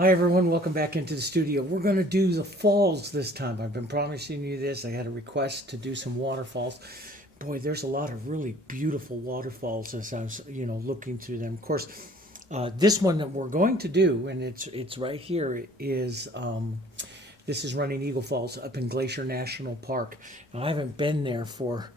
Hi everyone, welcome back into the studio. We're going to do the falls this time. I've been promising you this. I had a request to do some waterfalls. Boy, there's a lot of really beautiful waterfalls as I was, looking through them. Of course, this one that we're going to do, and it's right here, is this is Running Eagle Falls up in Glacier National Park. Now, I haven't been there for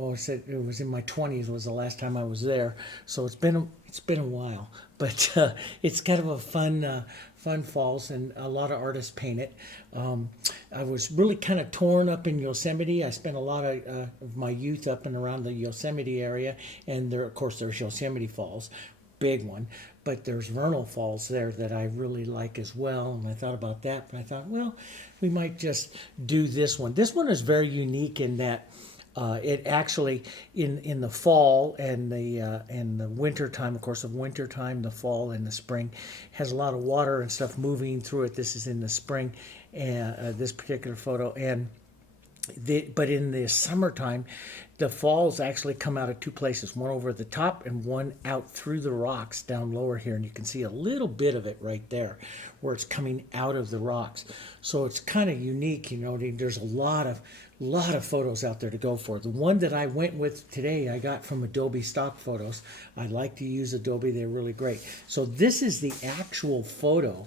I said it was in my 20s was the last time I was there, so it's been a while, but it's kind of a fun falls, and a lot of artists paint it. I was really kind of torn up in Yosemite. I spent a lot of my youth up and around the Yosemite area, and there, of course, there's Yosemite Falls, big one, but there's Vernal Falls there that I really like as well. And I thought about that, but I thought, well, we might just do this one. This one is very unique in that. It actually in the fall and the winter time, of course, winter time, the fall and the spring, has a lot of water and stuff moving through it. This is in the spring, and this particular photo, but in the summertime, the falls actually come out of two places, one over at the top and one out through the rocks down lower here. And you can see a little bit of it right there where it's coming out of the rocks. So it's kind of unique, there's a lot of photos out there to go for. The one that I went with today, I got from Adobe stock photos. I like to use Adobe, they're really great. So this is the actual photo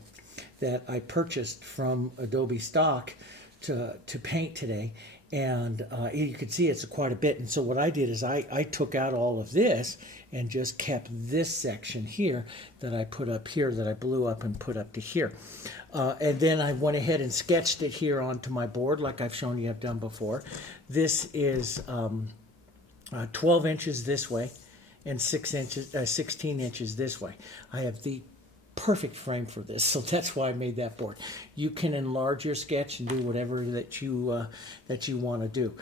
that I purchased from Adobe stock to paint today, and you can see it's quite a bit. And so what I did is I took out all of this and just kept this section here that I put up here, that I blew up and put up to here. And then I went ahead and sketched it here onto my board like I've shown you I've done before. This is 12 inches this way and 16 inches this way. I have the perfect frame for this, so that's why I made that board. You can enlarge your sketch and do whatever that you want to do.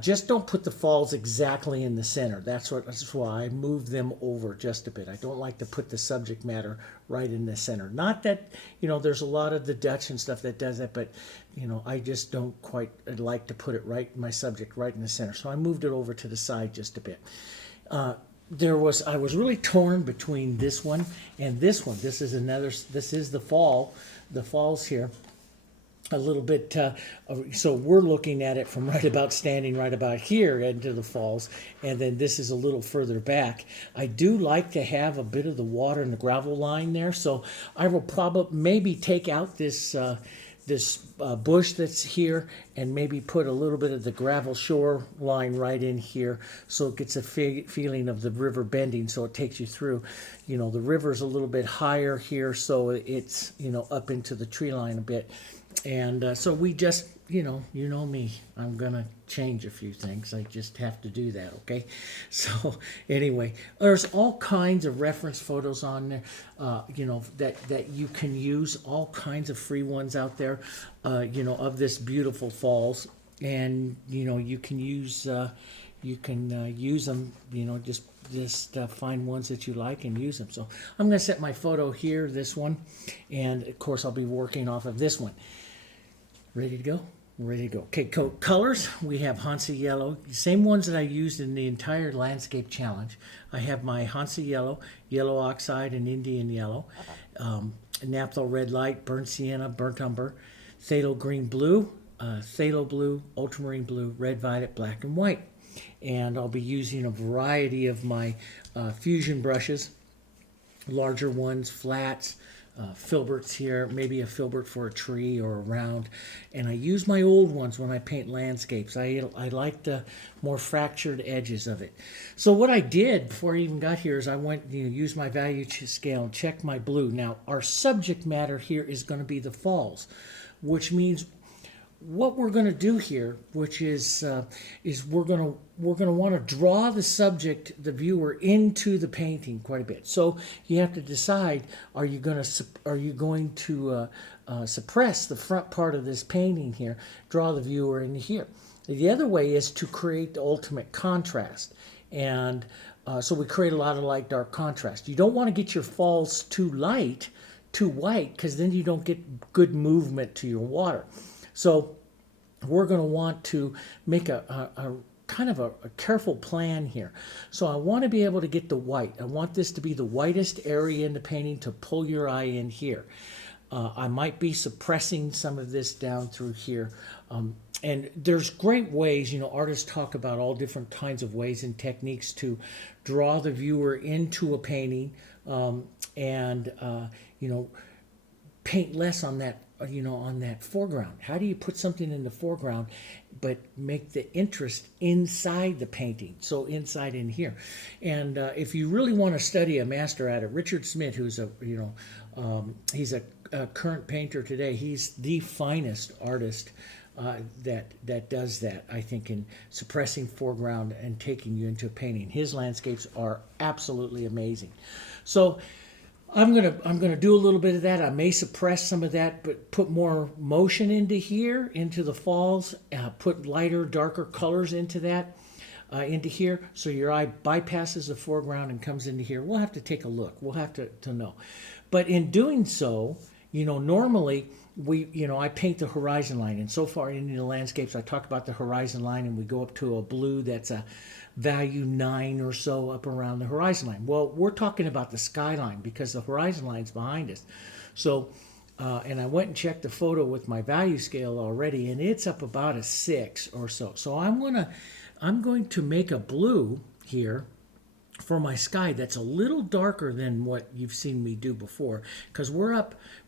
Just don't put the falls exactly in the center. That's why I moved them over just a bit. I don't like to put the subject matter right in the center. Not that there's a lot of the Dutch and stuff that does that, but I just don't quite like to put it right, my subject right in the center. So I moved it over to the side just a bit. I was really torn between this one and this one. This is the falls here a little bit. So we're looking at it from standing right about here into the falls, and then this is a little further back. I do like to have a bit of the water and the gravel line there, so I will probably maybe take out this bush that's here and maybe put a little bit of the gravel shore line right in here, so it gets a feeling of the river bending, so it takes you through. The river's a little bit higher here, so it's up into the tree line a bit. And so we just, you know me, I'm going to change a few things. I just have to do that, okay? So anyway, there's all kinds of reference photos on there, that you can use, all kinds of free ones out there, of this beautiful falls. And, you can use them, just find ones that you like and use them. So I'm going to set my photo here, this one, and of course I'll be working off of this one. Ready to go? Ready to go. Okay, colors, we have Hansa Yellow, same ones that I used in the entire landscape challenge. I have my Hansa Yellow, Yellow Oxide, and Indian Yellow, Naphthol Red Light, Burnt Sienna, Burnt Umber, Phthalo Green Blue, Phthalo Blue, Ultramarine Blue, Red Violet, Black, and White. And I'll be using a variety of my fusion brushes, larger ones, flats, filberts here, maybe a filbert for a tree or a round. And I use my old ones when I paint landscapes. I like the more fractured edges of it. So what I did before I even got here is I went, used my value scale and checked my blue. Now our subject matter here is going to be the falls, which means what we're going to do here, which is we're going to want to draw the subject, the viewer, into the painting quite a bit. So you have to decide: are you going to suppress the front part of this painting here, draw the viewer in here? The other way is to create the ultimate contrast, and so we create a lot of light-dark contrast. You don't want to get your falls too light, too white, because then you don't get good movement to your water. So we're going to want to make a kind of a careful plan here. So I want to be able to get the white. I want this to be the whitest area in the painting to pull your eye in here. I might be suppressing some of this down through here. And there's great ways, artists talk about all different kinds of ways and techniques to draw the viewer into a painting, and paint less on that, on that foreground. How do you put something in the foreground but make the interest inside the painting? So inside in here. And if you really want to study a master at it, Richard Smith, who's he's a current painter today, he's the finest artist that does that, I think, in suppressing foreground and taking you into a painting. His landscapes are absolutely amazing. So I'm gonna do a little bit of that. I may suppress some of that, but put more motion into here, into the falls. Put lighter, darker colors into that, into here, so your eye bypasses the foreground and comes into here. We'll have to take a look. We'll have to know. But in doing so, normally I paint the horizon line, and so far in the landscapes, I talk about the horizon line, and we go up to a blue that's a value 9 or so up around the horizon line. Well, we're talking about the skyline because the horizon line's behind us. So, and I went and checked the photo with my value scale already, and it's up about a 6 or so. So I'm going to make a blue here for my sky that's a little darker than what you've seen me do before, because we're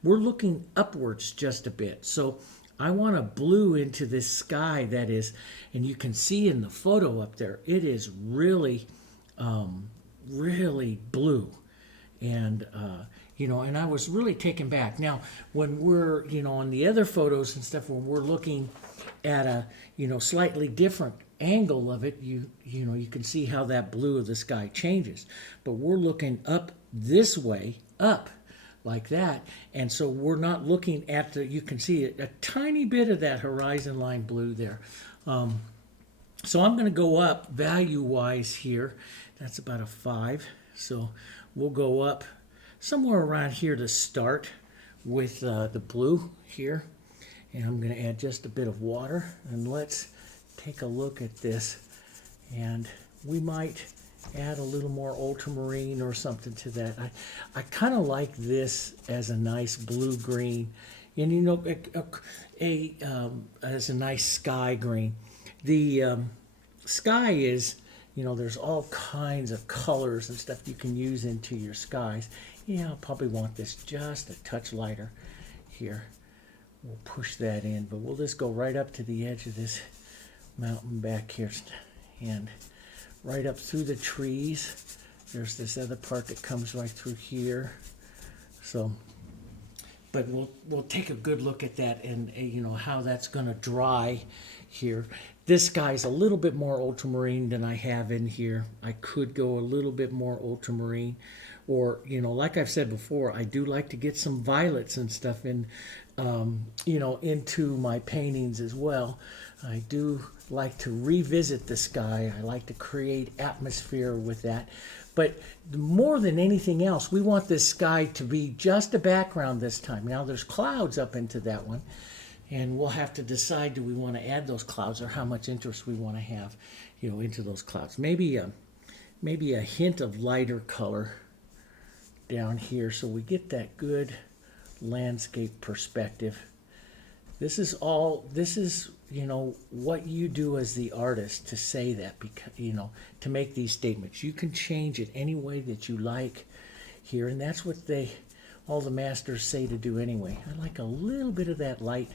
looking upwards just a bit. So I want a blue into this sky that is, and you can see in the photo up there, it is really, really blue. And, and I was really taken back. Now, when we're, on the other photos and stuff, when we're looking at a, slightly different angle of it, you can see how that blue of the sky changes. But we're looking up this way, up like that, and so we're not looking at you can see a tiny bit of that horizon line blue there. So I'm going to go up value wise here. That's about a 5. So we'll go up somewhere around here to start with the blue here, and I'm going to add just a bit of water, and let's take a look at this. And we might add a little more ultramarine or something to that. I kind of like this as a nice blue green, and as a nice sky green. The sky is, there's all kinds of colors and stuff you can use into your skies. I'll probably want this just a touch lighter here. We'll push that in, but we'll just go right up to the edge of this mountain back here, and right up through the trees. There's this other part that comes right through here. So, but we'll take a good look at that, and how that's going to dry here. This guy's a little bit more ultramarine than I have in here. I could go a little bit more ultramarine, or like I've said before, I do like to get some violets and stuff in, into my paintings as well. I do like to revisit the sky. I like to create atmosphere with that. But more than anything else, we want this sky to be just a background this time. Now there's clouds up into that one, and we'll have to decide, do we want to add those clouds, or how much interest we want to have, into those clouds. Maybe a hint of lighter color down here, so we get that good landscape perspective. This is what you do as the artist to say that, because to make these statements. You can change it any way that you like here, and that's what all the masters say to do anyway. I like a little bit of that light,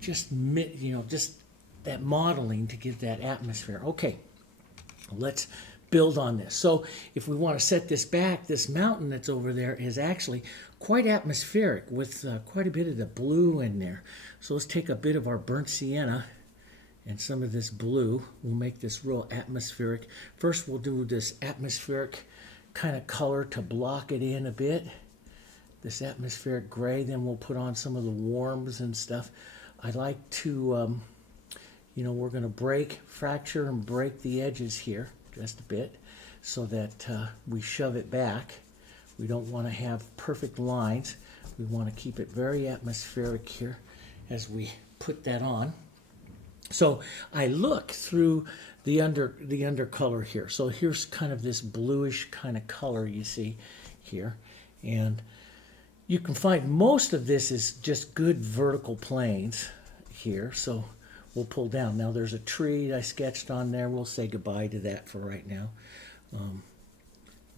just that modeling to give that atmosphere. Okay, let's build on this. So if we want to set this back, this mountain that's over there is actually quite atmospheric with quite a bit of the blue in there. So let's take a bit of our burnt sienna and some of this blue. We'll make this real atmospheric. First we'll do this atmospheric kind of color to block it in a bit, this atmospheric gray. Then we'll put on some of the warms and stuff. I like to, we're going to fracture and break the edges here just a bit, so that we shove it back. We don't want to have perfect lines. We want to keep it very atmospheric here as we put that on. So I look through the undercolor here. So here's kind of this bluish kind of color you see here, and You can find most of this is just good vertical planes here. So we'll pull down. Now there's a tree I sketched on there. We'll say goodbye to that for right now.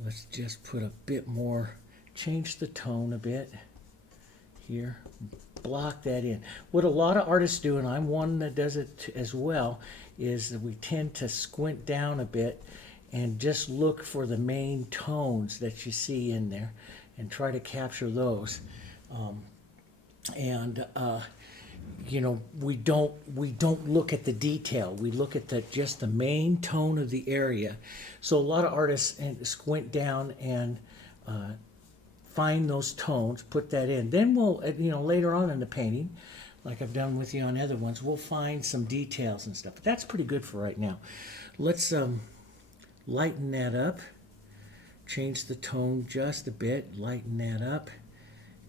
Let's just put a bit more, change the tone a bit here, block that in. What a lot of artists do, and I'm one that does it as well, is that we tend to squint down a bit and just look for the main tones that you see in there and try to capture those. You know, we don't look at the detail. We look at just the main tone of the area. So a lot of artists squint down and find those tones, put that in. Then we'll, you know, later on in the painting, like I've done with you on other ones, we'll find some details and stuff. But that's pretty good for right now. Let's lighten that up, change the tone just a bit, lighten that up,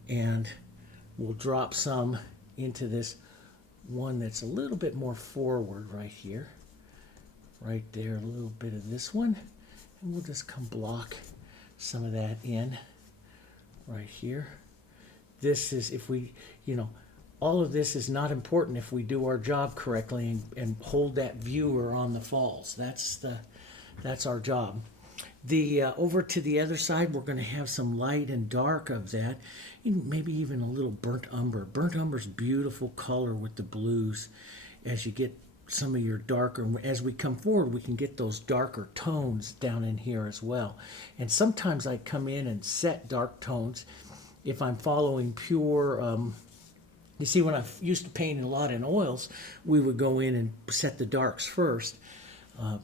and we'll drop some into this one that's a little bit more forward right here. Right there, a little bit of this one. And we'll just come block some of that in right here. This is, if we, you know, all of this is not important if we do our job correctly and hold that viewer on the falls. That's our job. Over to the other side, we're going to have some light and dark of that, maybe even a little burnt umber. Burnt umber's beautiful color with the blues. As you get some of your darker, as we come forward, we can get those darker tones down in here as well. And sometimes I come in and set dark tones if I'm following pure. You see, when I used to paint a lot in oils, we would go in and set the darks first.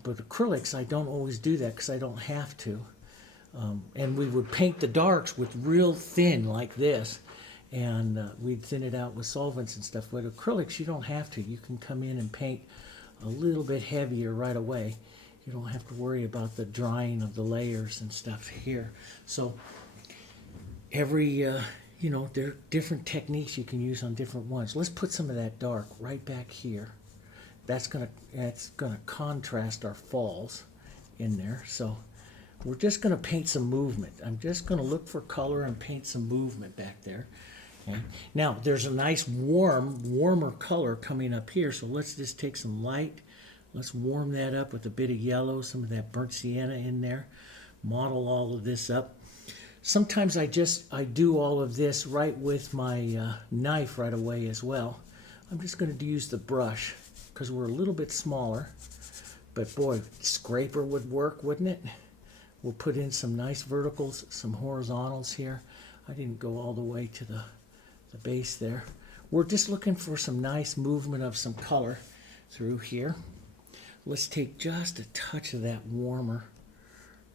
But acrylics, I don't always do that because I don't have to. And we would paint the darks with real thin like this, and we'd thin it out with solvents and stuff. But acrylics, you don't have to. You can come in and paint a little bit heavier right away. You don't have to worry about the drying of the layers and stuff here. So every, you know, there are different techniques you can use on different ones. Let's put some of that dark right back here. That's gonna contrast our falls in there. So we're just gonna paint some movement. I'm just gonna look for color and paint some movement back there. Okay. Now there's a nice warmer color coming up here. So let's just take some light. Let's warm that up with a bit of yellow, some of that burnt sienna in there. Model all of this up. Sometimes I do all of this right with my knife right away as well. I'm just going to use the brush because we're a little bit smaller. But boy, scraper would work, wouldn't it? We'll put in some nice verticals, some horizontals here. I didn't go all the way to the base there. We're just looking for some nice movement of some color through here. Let's take just a touch of that warmer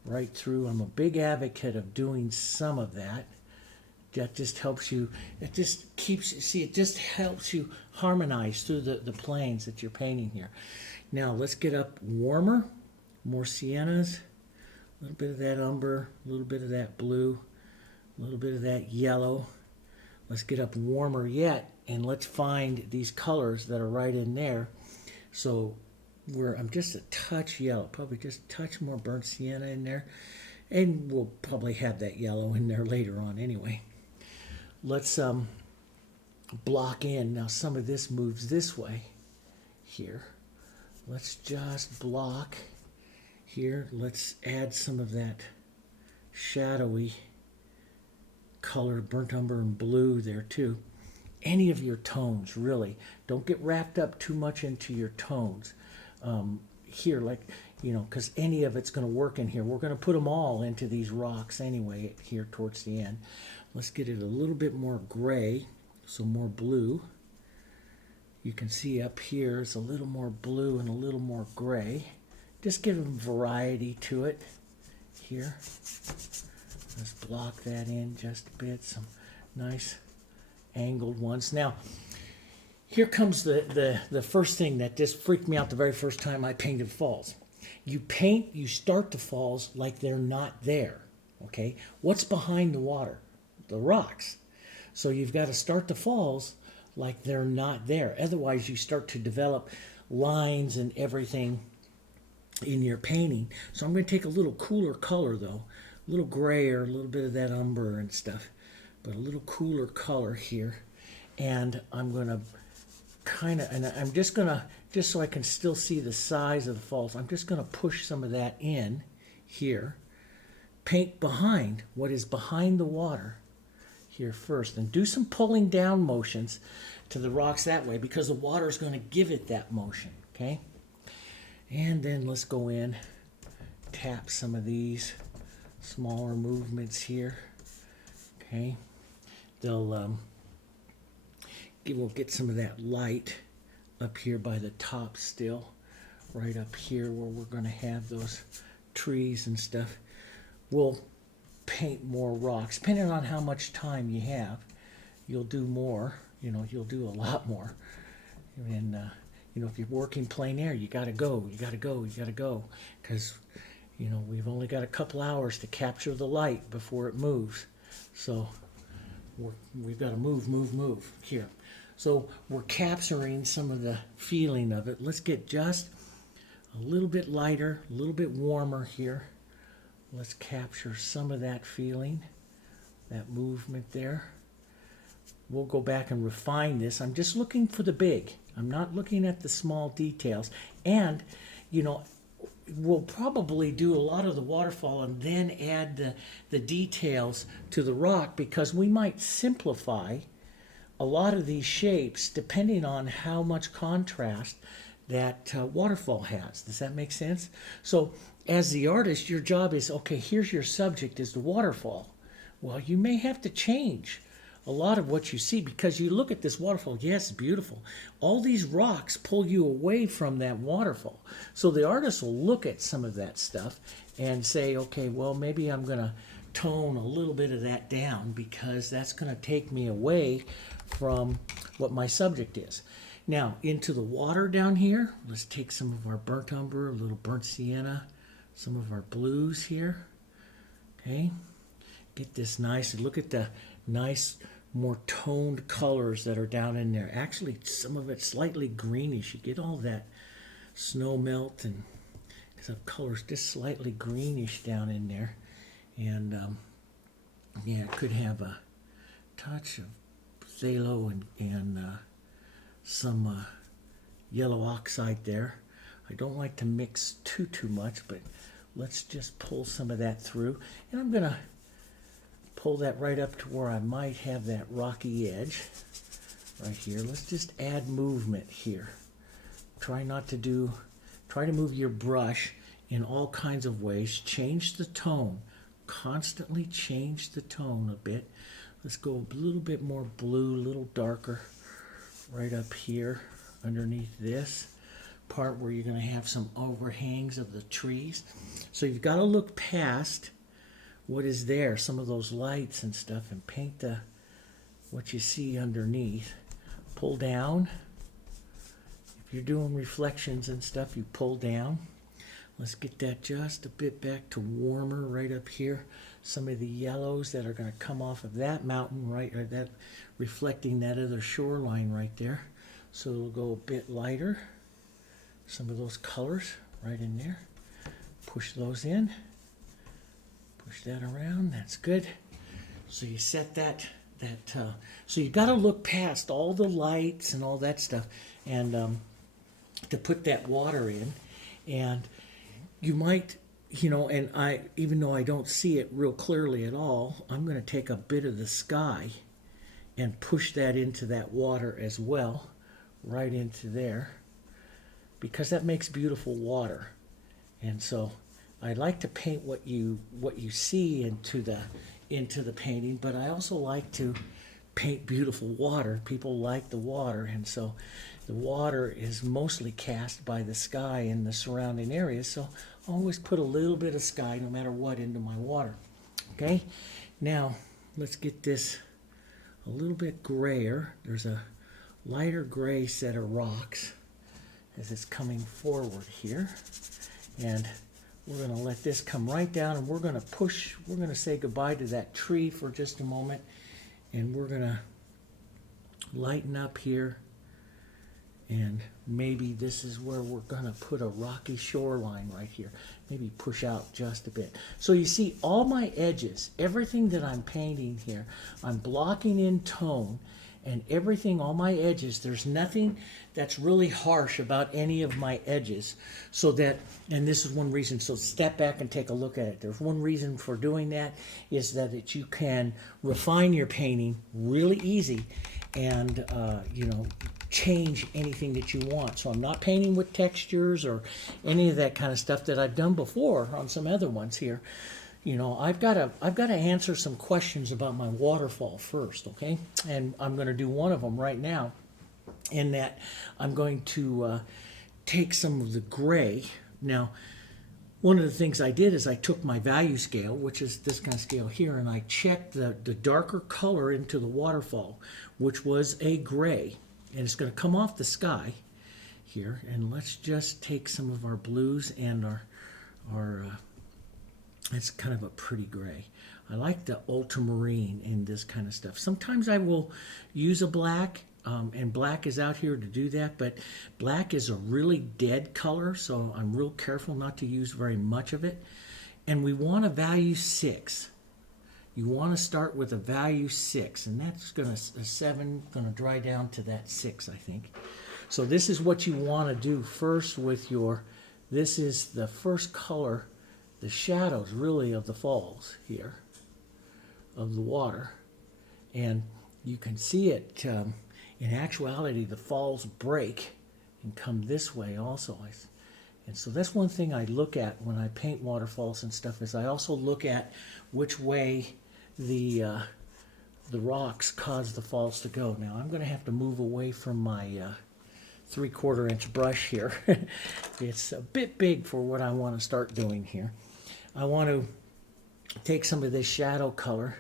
right through. I'm a big advocate of doing some of that. That just helps you, it just keeps, see, it just helps you harmonize through the planes that you're painting here. Now let's get up warmer, more siennas, a little bit of that umber, a little bit of that blue, a little bit of that yellow. Let's get up warmer yet, and let's find these colors that are right in there. So I'm just a touch yellow, probably just a touch more burnt sienna in there, and we'll probably have that yellow in there later on anyway. Let's block in. Now some of this moves this way here. Let's just block here. Let's add some of that shadowy color, burnt umber and blue there too. Any of your tones, really. Don't get wrapped up too much into your tones. Here, like, you know, because any of it's going to work in here. We're going to put them all into these rocks anyway here towards the end. Let's get it a little bit more gray, so more blue. You can see up here it's a little more blue and a little more gray. Just give them variety to it here. Let's block that in just a bit, some nice angled ones. Now, here comes the first thing that just freaked me out the very first time I painted falls. You start the falls like they're not there, okay? What's behind the water? The rocks. So you've got to start the falls like they're not there. Otherwise, you start to develop lines and everything in your painting. So I'm going to take a little cooler color, though. A little grayer, a little bit of that umber and stuff. but a little cooler color here. And I'm going to kind of, and I'm just going to, just so I can still see the size of the falls, I'm just going to push some of that in here. Paint behind what is behind the water here first, and do some pulling down motions to the rocks that way, because the water is going to give it that motion, okay? And then let's go in, tap some of these smaller movements here, okay? We'll get some of that light up here by the top still, right up here where we're going to have those trees and stuff. We'll paint more rocks. Depending on how much time you have, you'll do more. You know, you'll do a lot more. And, you know, if you're working plein air, you got to go, you got to go, you got to go. Because, you know, we've only got a couple hours to capture the light before it moves. So we've got to move here. So we're capturing some of the feeling of it. Let's get just a little bit lighter, a little bit warmer here. Let's capture some of that feeling, that movement there. We'll go back and refine this. I'm just looking for the big. I'm not looking at the small details. And, you know, we'll probably do a lot of the waterfall and then add the details to the rock, because we might simplify a lot of these shapes depending on how much contrast that waterfall has. Does that make sense? So as the artist, your job is, okay, here's your subject is the waterfall. Well, you may have to change a lot of what you see, because you look at this waterfall, yes, beautiful. All these rocks pull you away from that waterfall. So the artist will look at some of that stuff and say, okay, well, maybe I'm going to tone a little bit of that down, because that's going to take me away from what my subject is. Now, into the water down here, let's take some of our burnt umber, a little burnt sienna, some of our blues here. Okay, get this nice, look at the nice, more toned colors that are down in there. Actually, some of it slightly greenish. You get all that snow melt and some colors just slightly greenish down in there. And yeah, it could have a touch of phthalo and some yellow oxide there. I don't like to mix too much, but let's just pull some of that through. And I'm going to pull that right up to where I might have that rocky edge right here. Let's just add movement here. Try to move your brush in all kinds of ways. Change the tone. Constantly change the tone a bit. Let's go a little bit more blue, a little darker right up here underneath this part where you're going to have some overhangs of the trees. So you've got to look past what is there, some of those lights and stuff, and paint what you see underneath. Pull down. If you're doing reflections and stuff, you pull down. Let's get that just a bit back to warmer right up here. Some of the yellows that are going to come off of that mountain, right, or that reflecting that other shoreline right there. So it'll go a bit lighter. Some of those colors right in there. Push those in. Push that around. That's good. So you set that. So you got to look past all the lights and all that stuff, and to put that water in. And you might, you know, and even though I don't see it real clearly at all, I'm going to take a bit of the sky and push that into that water as well, right into there, because that makes beautiful water. And so I like to paint what you see into the painting, but I also like to paint beautiful water. People like the water, and so the water is mostly cast by the sky in the surrounding areas. So I always put a little bit of sky, no matter what, into my water. Okay, now let's get this a little bit grayer. There's a lighter gray set of rocks as it's coming forward here, and we're going to let this come right down, and we're going to say goodbye to that tree for just a moment, and we're going to lighten up here And maybe this is where we're going to put a rocky shoreline right here. Maybe push out just a bit. So you see all my edges, everything that I'm painting here, I'm blocking in tone, and everything, all my edges, there's nothing that's really harsh about any of my edges. So that, and this is one reason, so step back and take a look at it. There's one reason for doing that is that you can refine your painting really easy and, you know, change anything that you want. So I'm not painting with textures or any of that kind of stuff that I've done before on some other ones here. You know, I've got to answer some questions about my waterfall first, okay? And I'm going to do one of them right now, in that I'm going to take some of the gray. Now, one of the things I did is I took my value scale, which is this kind of scale here, and I checked the darker color into the waterfall, which was a gray. And it's going to come off the sky here. And let's just take some of our blues and our it's kind of a pretty gray. I like the ultramarine in this kind of stuff. Sometimes I will use a black, and black is out here to do that, but black is a really dead color, so I'm real careful not to use very much of it. And we want a value 6. You want to start with a value 6, and that's going to, a 7, going to dry down to that 6, I think. So this is what you want to do first with your, this is the first color, the shadows really of the falls here, of the water. And you can see it, in actuality, the falls break and come this way also. And so that's one thing I look at when I paint waterfalls and stuff, is I also look at which way the rocks cause the falls to go. Now I'm going to have to move away from my 3/4 inch brush here. It's a bit big for what I want to start doing here. I want to take some of this shadow color,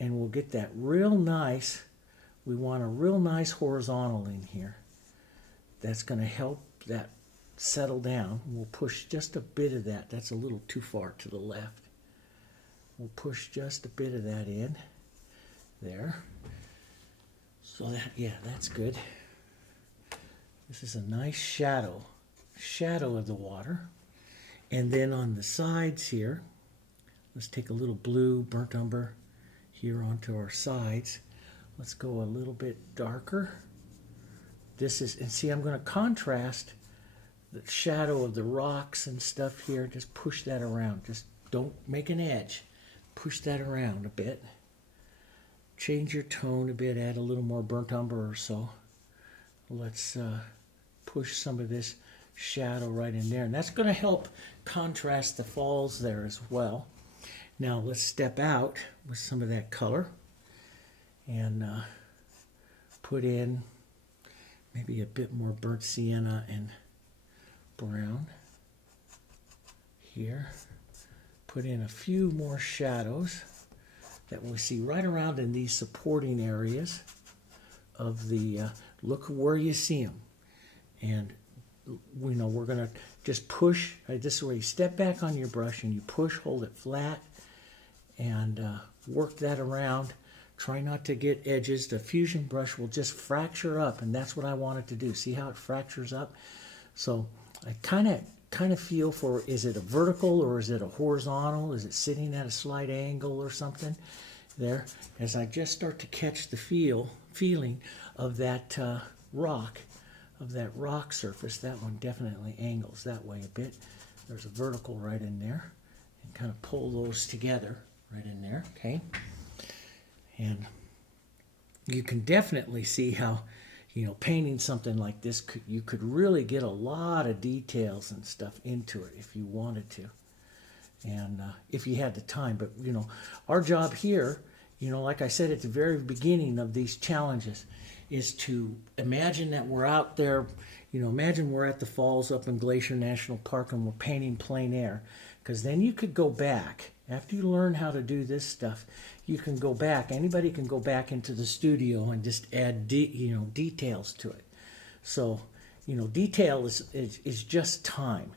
and we'll get that real nice. We want a real nice horizontal in here. That's going to help that settle down. We'll push just a bit of that. That's a little too far to the left. We'll push just a bit of that in there. So that, yeah, that's good. This is a nice shadow of the water. And then on the sides here, let's take a little blue burnt umber here onto our sides. Let's go a little bit darker. This is, and see, I'm going to contrast the shadow of the rocks and stuff here. Just push that around. Just don't make an edge. Push that around a bit. Change your tone a bit. Add a little more burnt umber or so. Let's push some of this shadow right in there. And that's going to help contrast the falls there as well. Now let's step out with some of that color and put in maybe a bit more burnt sienna and brown here. Put in a few more shadows that we see right around in these supporting areas of the, look where you see them. And we know we're going to just push, this way you step back on your brush and you push, hold it flat, and work that around. Try not to get edges. The fusion brush will just fracture up, and that's what I want it to do. See how it fractures up? So I kind of feel for, is it a vertical or is it a horizontal? Is it sitting at a slight angle or something there? As I just start to catch the feeling of that rock surface, that one definitely angles that way a bit. There's a vertical right in there, and kind of pull those together right in there, okay? And you can definitely see how, you know, painting something like this, you could really get a lot of details and stuff into it if you wanted to, and if you had the time. But, you know, our job here, you know, like I said at the very beginning of these challenges, is to imagine that we're out there, you know, imagine we're at the falls up in Glacier National Park and we're painting plein air, because then you could go back, after you learn how to do this stuff, you can go back, anybody can go back into the studio and just add details to it. So, you know, detail is just time,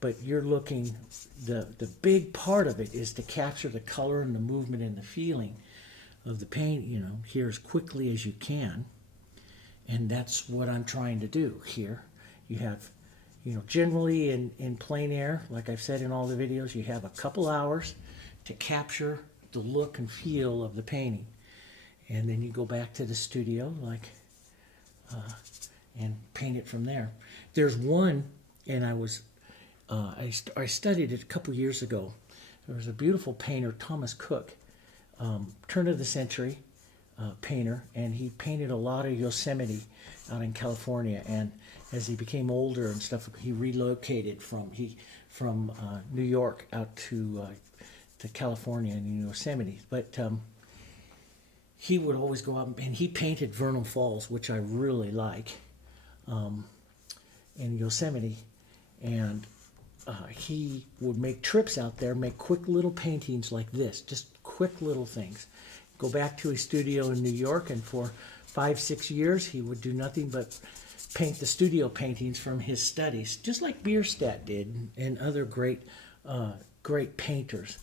but you're looking, the big part of it is to capture the color and the movement and the feeling of the paint, you know, here as quickly as you can. And that's what I'm trying to do here. You have, generally in plein air, like I've said in all the videos, you have a couple hours to capture the look and feel of the painting. And then you go back to the studio, and paint it from there. There's one, and I studied it a couple years ago. There was a beautiful painter, Thomas Cook, turn of the century painter, and he painted a lot of Yosemite out in California. And as he became older and stuff, he relocated from New York out to California and Yosemite. But he would always go out and he painted vernal falls, which I really like, in Yosemite. And he would make trips out there, make quick little paintings like this, just quick little things. Go back to his studio in New York, and for 5-6 years he would do nothing but paint the studio paintings from his studies, just like Bierstadt did and other great painters.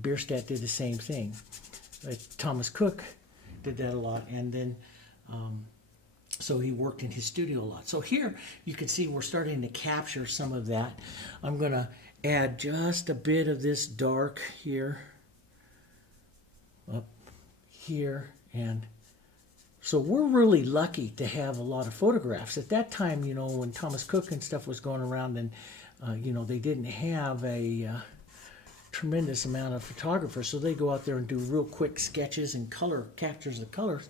Bierstadt did the same thing. Thomas Cook did that a lot, and then so he worked in his studio a lot. So here you can see we're starting to capture some of that. I'm going to add just a bit of this dark here, up here, and so we're really lucky to have a lot of photographs. At that time, when Thomas Cook and stuff was going around, and they didn't have a tremendous amount of photographers, so they go out there and do real quick sketches and color captures of colors,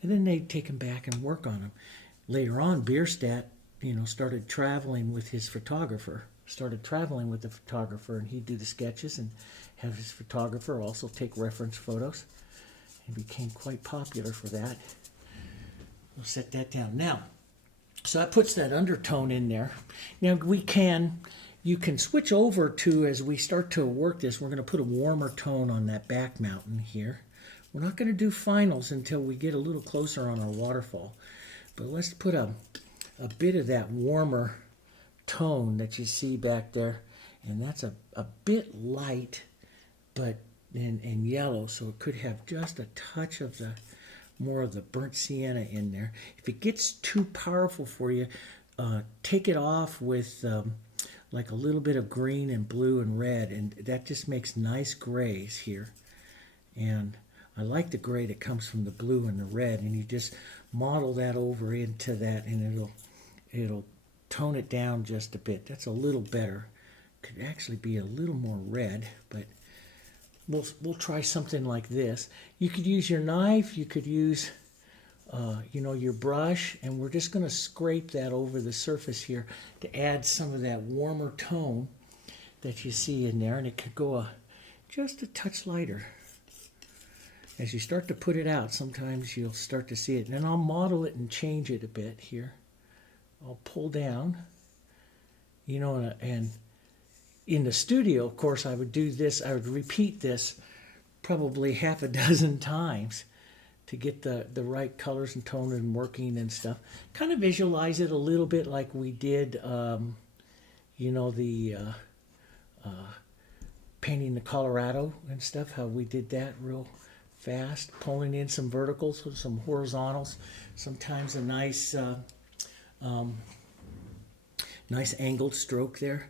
and then they'd take them back and work on them. Later on, Bierstadt, started traveling with the photographer, and he'd do the sketches and have his photographer also take reference photos. He became quite popular for that. We'll set that down. Now, so that puts that undertone in there. Now you can switch over to, as we start to work this, we're going to put a warmer tone on that back mountain here. We're not going to do finals until we get a little closer on our waterfall. But let's put a bit of that warmer tone that you see back there. And that's a bit light, but in yellow, so it could have just a touch of more of the burnt sienna in there. If it gets too powerful for you, take it off with like a little bit of green and blue and red, and that just makes nice grays here. And I like the gray that comes from the blue and the red, and you just model that over into that, and it'll tone it down just a bit. That's a little better. Could actually be a little more red, but we'll try something like this. You could use your knife, you could use your brush, and we're just going to scrape that over the surface here to add some of that warmer tone that you see in there, and it could go just a touch lighter. As you start to put it out, sometimes you'll start to see it. And then I'll model it and change it a bit here. I'll pull down, and in the studio, of course, I would do this. I would repeat this probably half a dozen times to get the right colors and tone and working and stuff. Kind of visualize it a little bit like we did, painting the Colorado and stuff, how we did that real fast, pulling in some verticals with some horizontals, sometimes a nice angled stroke there.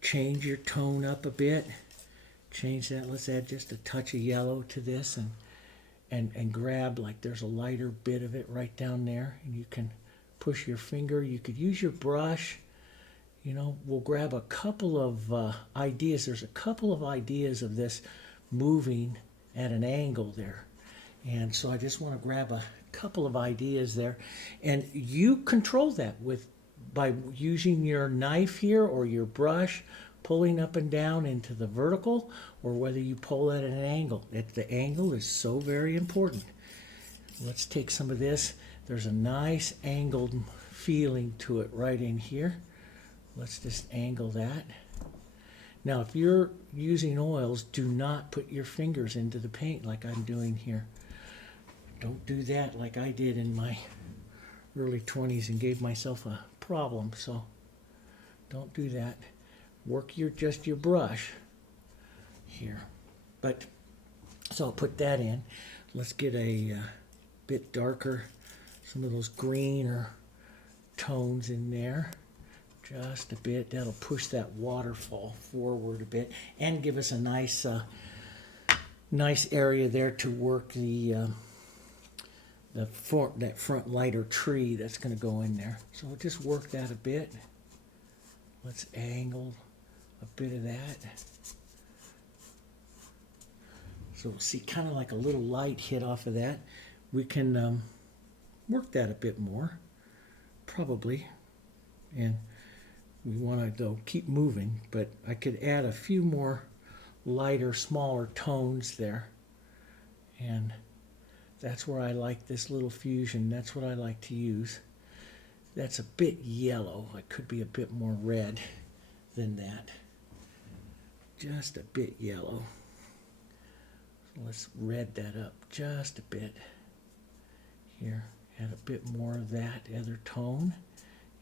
Change your tone up a bit. Change that. Let's add just a touch of yellow to this, and grab, like there's a lighter bit of it right down there, and you can push your finger. You could use your brush. We'll grab a couple of ideas. There's a couple of ideas of this moving at an angle there, and so I just want to grab a couple of ideas there, and you control that by using your knife here or your brush, pulling up and down into the vertical, or whether you pull at an angle. The angle is so very important. Let's take some of this. There's a nice angled feeling to it right in here. Let's just angle that. Now, if you're using oils, do not put your fingers into the paint like I'm doing here. Don't do that like I did in my early 20s and gave myself a problem, so don't do that. Work just your brush here. But so I'll put that in. Let's get a bit darker some of those greener tones in there. Just a bit. That'll push that waterfall forward a bit and give us a nice nice area there to work that front lighter tree that's going to go in there. So we'll just work that a bit. Let's angle a bit of that. So we'll see kind of like a little light hit off of that. We can work that a bit more, probably. And we want to, though, keep moving, but I could add a few more lighter, smaller tones there. And that's where I like this little fusion. That's what I like to use. That's a bit yellow. It could be a bit more red than that. Just a bit yellow. So let's red that up just a bit. Here, add a bit more of that other tone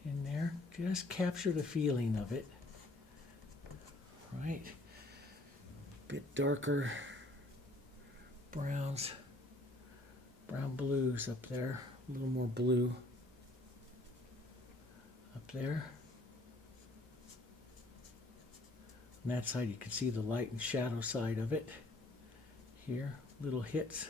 in there. Just capture the feeling of it. Right. Bit darker browns. Brown blues up there. A little more blue up there. On that side you can see the light and shadow side of it. Here, little hits.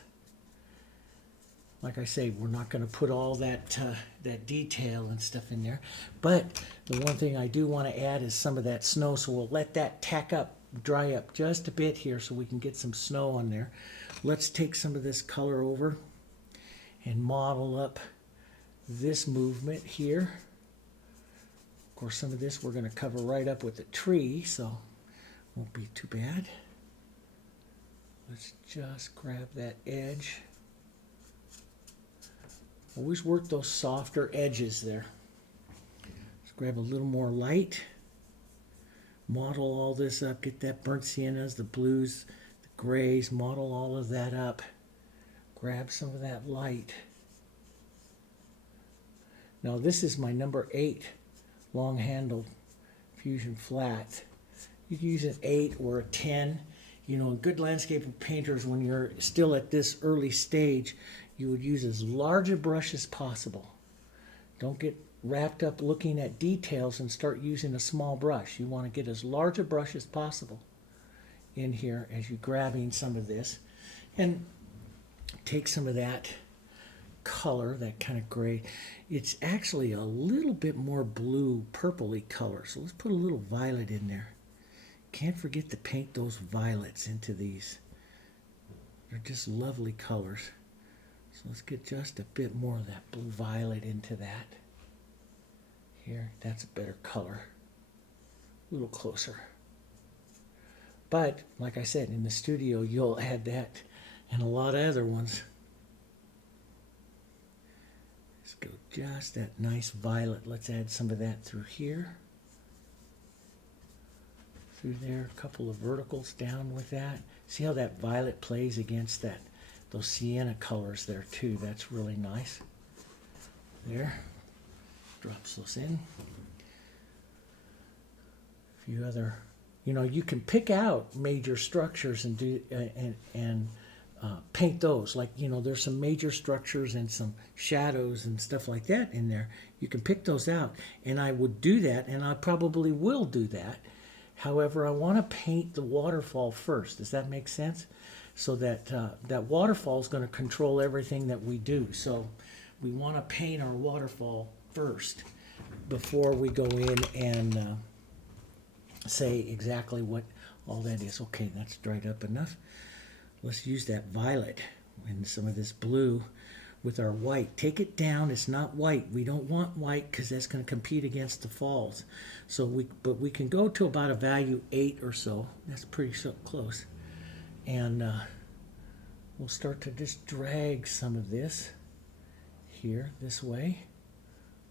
Like I say, we're not going to put all that that detail and stuff in there. But the one thing I do want to add is some of that snow. So we'll let that tack up, dry up just a bit here so we can get some snow on there. Let's take some of this color over and model up this movement here. Of course, some of this we're going to cover right up with the tree, so won't be too bad. Let's just grab that edge. Always work those softer edges there. Let's grab a little more light. Model all this up. Get that burnt siennas, the blues, the grays. Model all of that up. Grab some of that light. Now this is my number 8 long handled fusion flat. You can use an 8 or a 10. You know, good landscape painters, when you're still at this early stage, you would use as large a brush as possible. Don't get wrapped up looking at details and start using a small brush. You want to get as large a brush as possible in here as you're grabbing some of this. And take some of that color, that kind of gray. It's actually a little bit more blue, purpley color. So let's put a little violet in there. Can't forget to paint those violets into these. They're just lovely colors. So let's get just a bit more of that blue violet into that. Here, that's a better color. A little closer. But, like I said, in the studio, you'll add that and a lot of other ones. Let's go just that nice violet. Let's add some of that through here. Through there, a couple of verticals down with that. See how that violet plays against that, those sienna colors there too. That's really nice. There, drops those in. A few other, you know, you can pick out major structures and do paint those. Like, you know, there's some major structures and some shadows and stuff like that in there. You can pick those out, and I would do that, and I probably will do that. However, I want to paint the waterfall first. Does that make sense? So that that waterfall is going to control everything that we do. So we want to paint our waterfall first before we go in and say exactly what all that is. Okay, that's dried up enough. Let's use that violet and some of this blue with our white. Take it down. It's not white. We don't want white because that's going to compete against the falls. So but we can go to about a value 8 or so. That's pretty close. And we'll start to just drag some of this here this way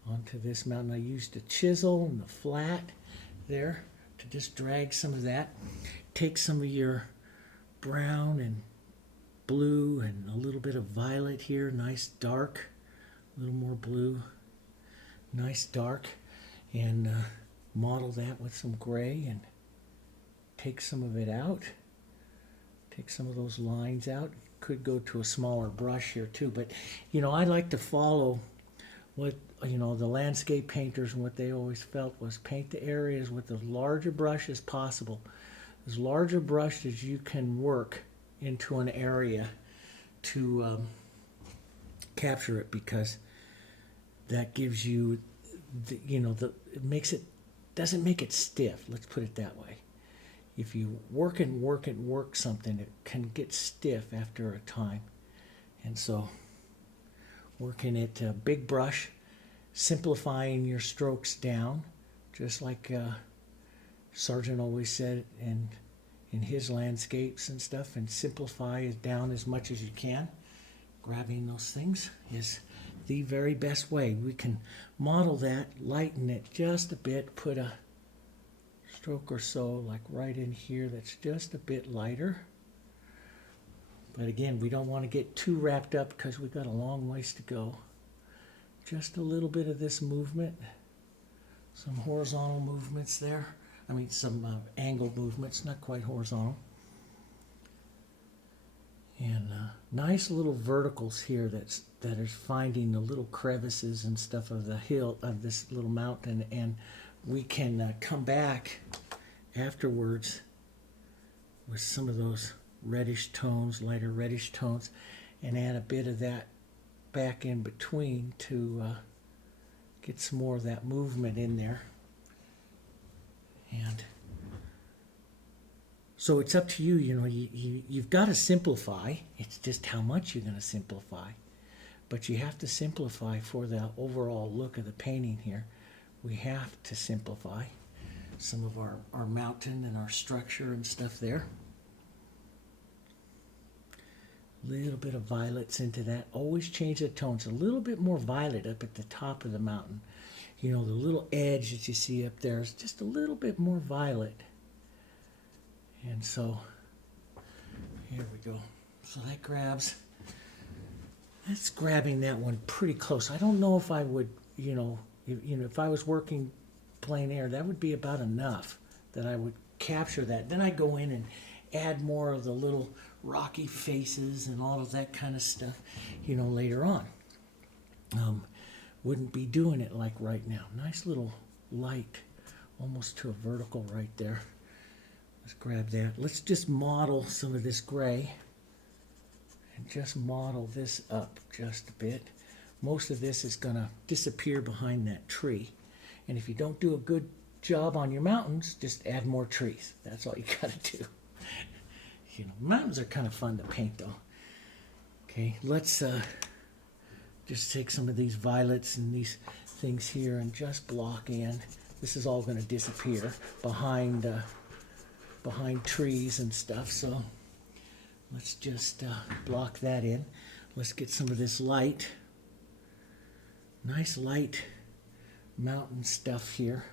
onto this mountain. I used a chisel and the flat there to just drag some of that. Take some of your brown and blue and a little bit of violet here, nice dark, a little more blue, nice dark, and model that with some gray and take some of it out. Take some of those lines out. Could go to a smaller brush here too, but you know, I like to follow what, the landscape painters and what they always felt was paint the areas with as large a brush as possible. As large a brush as you can work into an area to capture it, because that gives you it makes it, doesn't make it stiff, let's put it that way. If you work and work and work something, it can get stiff after a time. And so working it big brush, simplifying your strokes down, just like Sargent always said in his landscapes and stuff, and simplify it down as much as you can. Grabbing those things is the very best way. We can model that, lighten it just a bit, put a stroke or so like right in here that's just a bit lighter. But again, we don't want to get too wrapped up because we've got a long ways to go. Just a little bit of this movement, some horizontal movements there. I mean, some angled movements, not quite horizontal. And nice little verticals here that is finding the little crevices and stuff of the hill of this little mountain, and we can come back afterwards with some of those reddish tones, lighter reddish tones, and add a bit of that back in between to get some more of that movement in there. And so it's up to you, you've got to simplify. It's just how much you're going to simplify. But you have to simplify for the overall look of the painting here. We have to simplify some of our mountain and our structure and stuff there. A little bit of violets into that. Always change the tones. A little bit more violet up at the top of the mountain. The little edge that you see up there is just a little bit more violet. And so, here we go. So that's grabbing that one pretty close. I don't know if I would, if I was working plein air, that would be about enough that I would capture that. Then I go in and add more of the little rocky faces and all of that kind of stuff, later on. Wouldn't be doing it like right now. Nice little light, almost to a vertical right there. Let's grab that. Let's just model some of this gray and just model this up just a bit. Most of this is going to disappear behind that tree. And if you don't do a good job on your mountains, just add more trees. That's all you got to do. Mountains are kind of fun to paint though. Okay, let's just take some of these violets and these things here and just block in. This is all going to disappear behind trees and stuff, so let's just block that in. Let's get some of this light, nice light mountain stuff here,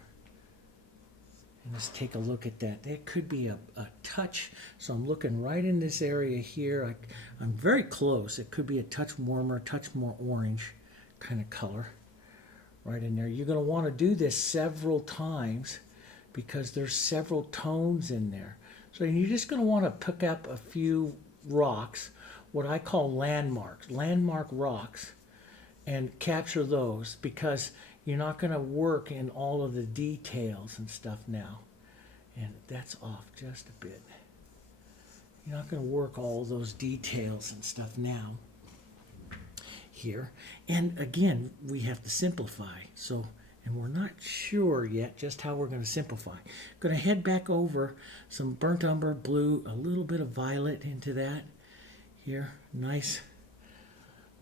and let's take a look at that. That could be a touch, so I'm looking right in this area here. I'm very close. It could be a touch warmer, a touch more orange kind of color right in there. You're going to want to do this several times because there's several tones in there. So you're just going to want to pick up a few rocks, what I call landmark rocks, and capture those, because you're not going to work in all of the details and stuff now. And that's off just a bit. You're not going to work all those details and stuff now here. And again, we have to simplify. And we're not sure yet just how we're going to simplify. Going to head back over some burnt umber blue, a little bit of violet into that here. Nice,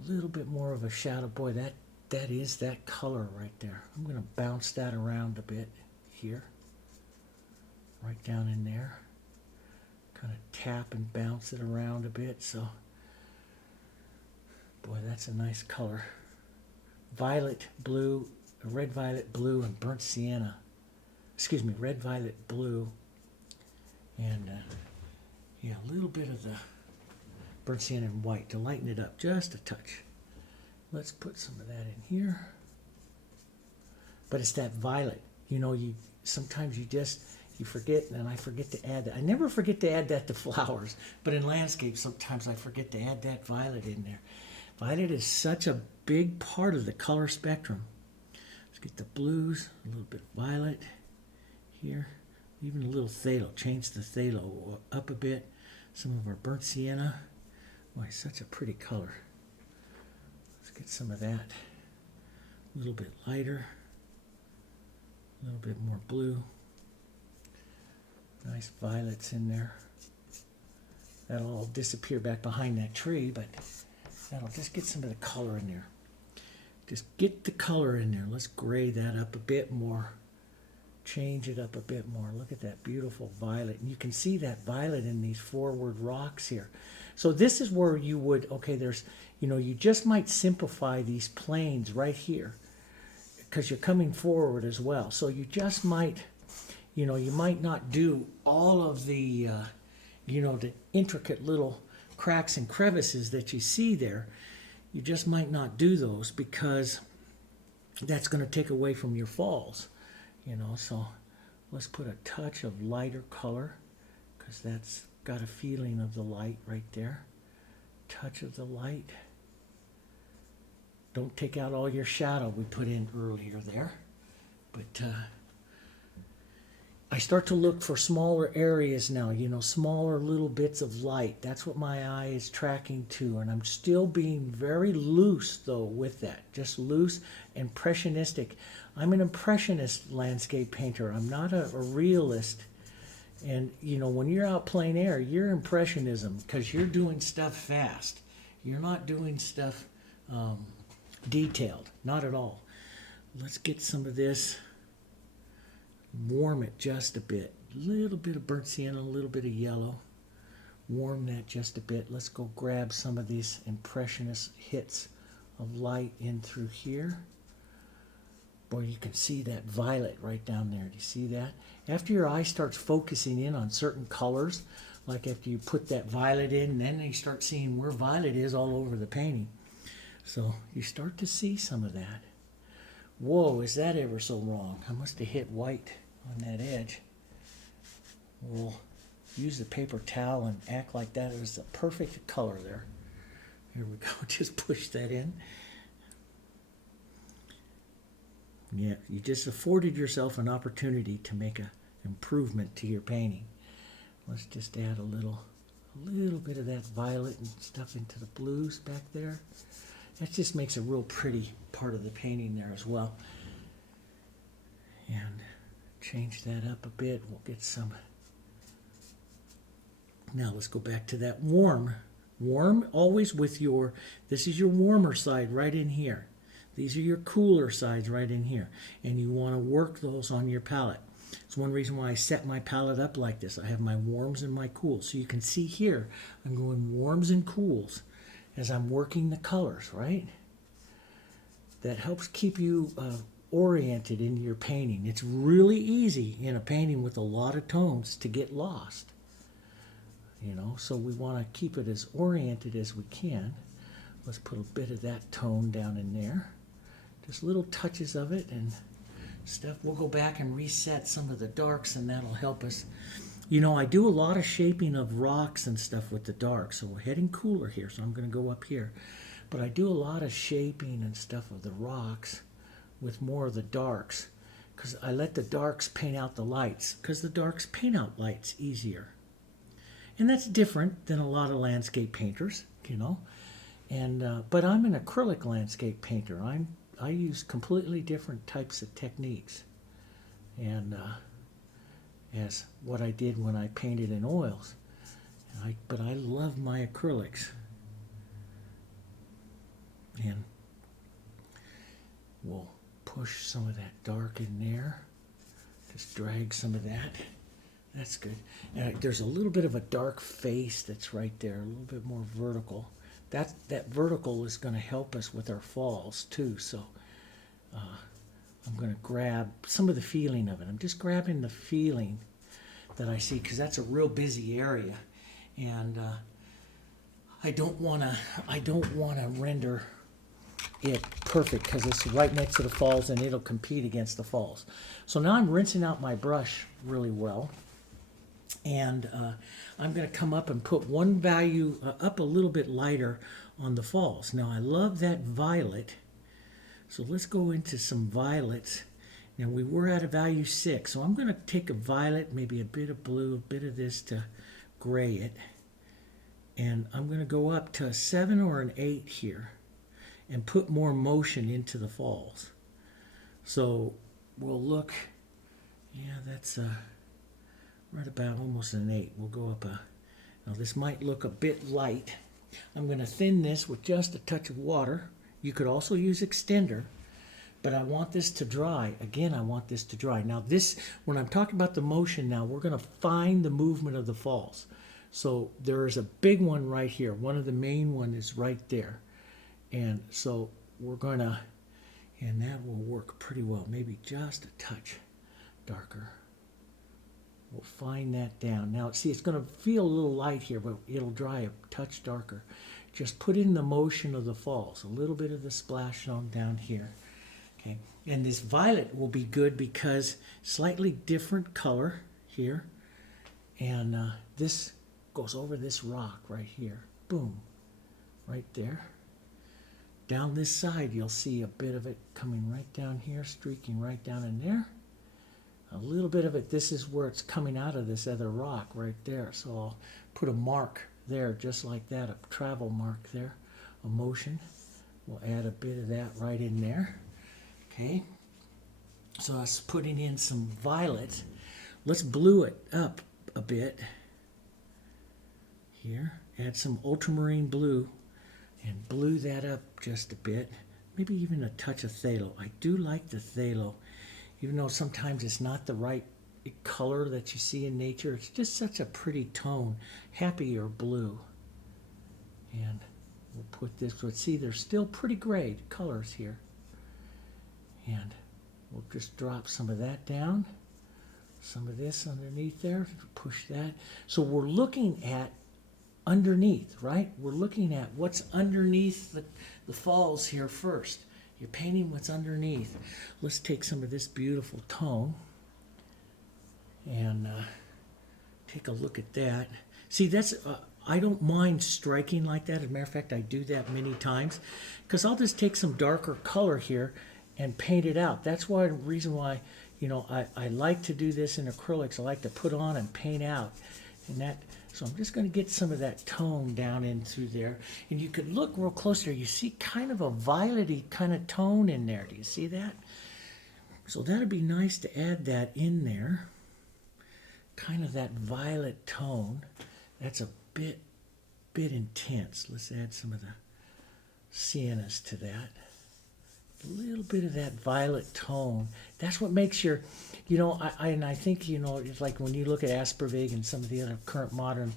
a little bit more of a shadow. Boy, that is that color right there. I'm going to bounce that around a bit here, right down in there. Kind of tap and bounce it around a bit. So, boy, that's a nice color. Violet, blue, red, violet, blue, and burnt sienna. Excuse me, red, violet, blue, and yeah, a little bit of the burnt sienna and white to lighten it up just a touch. Let's put some of that in here. But it's that violet. Sometimes you forget, and I forget to add that. I never forget to add that to flowers, but in landscape, sometimes I forget to add that violet in there. Violet is such a big part of the color spectrum. Let's get the blues, a little bit of violet here, even a little phthalo. Change the phthalo up a bit. Some of our burnt sienna. Boy, such a pretty color. Let's get some of that. A little bit lighter, a little bit more blue. Nice violets in there. That'll all disappear back behind that tree, but that'll just get some of the color in there. Just get the color in there. Let's gray that up a bit more. Change it up a bit more. Look at that beautiful violet. And you can see that violet in these forward rocks here. So this is where you would, okay, there's, you know, you just might simplify these planes right here because you're coming forward as well. So you just might, you know, you might not do all of the, you know, the intricate little cracks and crevices that you see there. You just might not do those because that's going to take away from your falls, you know. So let's put a touch of lighter color because that's got a feeling of the light right there. Touch of the light. Don't take out all your shadow we put in earlier there. But I start to look for smaller areas now, you know, smaller little bits of light. That's what my eye is tracking to. And I'm still being very loose, though, with that. Just loose, impressionistic. I'm an impressionist landscape painter. I'm not a realist. And, you know, when you're out plein air, you're impressionism because you're doing stuff fast. You're not doing stuff detailed. Not at all. Let's get some of this. Warm it just a bit. A little bit of burnt sienna, a little bit of yellow. Warm that just a bit. Let's go grab some of these impressionist hits of light in through here. Boy, you can see that violet right down there. Do you see that? After your eye starts focusing in on certain colors, like after you put that violet in, then you start seeing where violet is all over the painting. So you start to see some of that. Whoa, is that ever so wrong? I must have hit white on that edge. We'll use the paper towel and act like that was the perfect color there. Here we go. Just push that in. Yeah, you just afforded yourself an opportunity to make an improvement to your painting. Let's just add a little bit of that violet and stuff into the blues back there. That just makes a real pretty part of the painting there as well. And change that up a bit. We'll get some. Now let's go back to that warm. Warm always with your, this is your warmer side right in here. These are your cooler sides right in here. And you want to work those on your palette. It's one reason why I set my palette up like this. I have my warms and my cools. So you can see here, I'm going warms and cools as I'm working the colors, right? That helps keep you oriented in your painting. It's really easy in a painting with a lot of tones to get lost. You know, so we want to keep it as oriented as we can. Let's put a bit of that tone down in there. Just little touches of it and stuff. We'll go back and reset some of the darks and that'll help us. You know, I do a lot of shaping of rocks and stuff with the dark. So we're heading cooler here, so I'm going to go up here. But I do a lot of shaping and stuff of the rocks with more of the darks because I let the darks paint out the lights because the darks paint out lights easier. And that's different than a lot of landscape painters, you know. And but I'm an acrylic landscape painter. I use completely different types of techniques. And as what I did when I painted in oils. But I love my acrylics. And we'll push some of that dark in there. Just drag some of that. That's good. And there's a little bit of a dark face that's right there, a little bit more vertical. That vertical is going to help us with our falls too. So I'm going to grab some of the feeling of it. I'm just grabbing the feeling that I see because that's a real busy area, and I don't want to render it perfect because it's right next to the falls and it'll compete against the falls. So now I'm rinsing out my brush really well. And I'm going to come up and put one value up a little bit lighter on the falls. Now I love that violet, so let's go into some violets. Now we were at a value 6, so I'm going to take a violet, maybe a bit of blue, a bit of this to gray it, and I'm going to go up to a 7 or an 8 here and put more motion into the falls. So we'll look, yeah, that's right about almost an 8. We'll go up a, now this might look a bit light. I'm going to thin this with just a touch of water. You could also use extender, but I want this to dry. Again, I want this to dry. Now this, when I'm talking about the motion now, we're going to find the movement of the falls. So there is a big one right here. One of the main one is right there. And so we're going to, and that will work pretty well. Maybe just a touch darker. We'll find that down. Now, see, it's going to feel a little light here, but it'll dry a touch darker. Just put in the motion of the falls, a little bit of the splash on down here. Okay, and this violet will be good because slightly different color here, and this goes over this rock right here. Boom, right there. Down this side, you'll see a bit of it coming right down here, streaking right down in there. A little bit of it, this is where it's coming out of this other rock right there. So I'll put a mark there, just like that, a travel mark there, a motion. We'll add a bit of that right in there. Okay, so I was putting in some violet. Let's blue it up a bit here. Add some ultramarine blue and blue that up just a bit. Maybe even a touch of phthalo. I do like the phthalo, even though sometimes it's not the right color that you see in nature. It's just such a pretty tone, happier blue. And we'll put this, let's see, there's still pretty gray colors here. And we'll just drop some of that down, some of this underneath there, push that. So we're looking at underneath, right? We're looking at what's underneath the falls here first. You're painting what's underneath. Let's take some of this beautiful tone and take a look at that. See, that's I don't mind striking like that. As a matter of fact, I do that many times because I'll just take some darker color here and paint it out. That's why the reason why, you know, I like to do this in acrylics. I like to put on and paint out, and that. So I'm just going to get some of that tone down in through there. And you could look real close there. You see kind of a violet-y kind of tone in there. Do you see that? So that'd be nice to add that in there. Kind of that violet tone. That's a bit intense. Let's add some of the siennas to that. A little bit of that violet tone. That's what makes your, you know, I think, you know, it's like when you look at Aspervig and some of the other current modern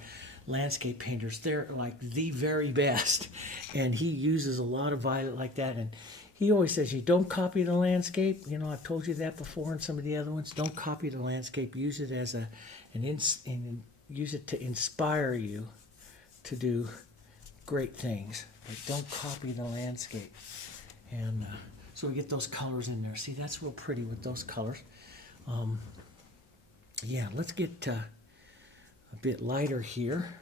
landscape painters, they're like the very best. And he uses a lot of violet like that. And he always says, you don't copy the landscape. You know, I've told you that before in some of the other ones. Don't copy the landscape. Use it as use it to inspire you to do great things. But don't copy the landscape. And so we get those colors in there. See, that's real pretty with those colors. Yeah, let's get a bit lighter here.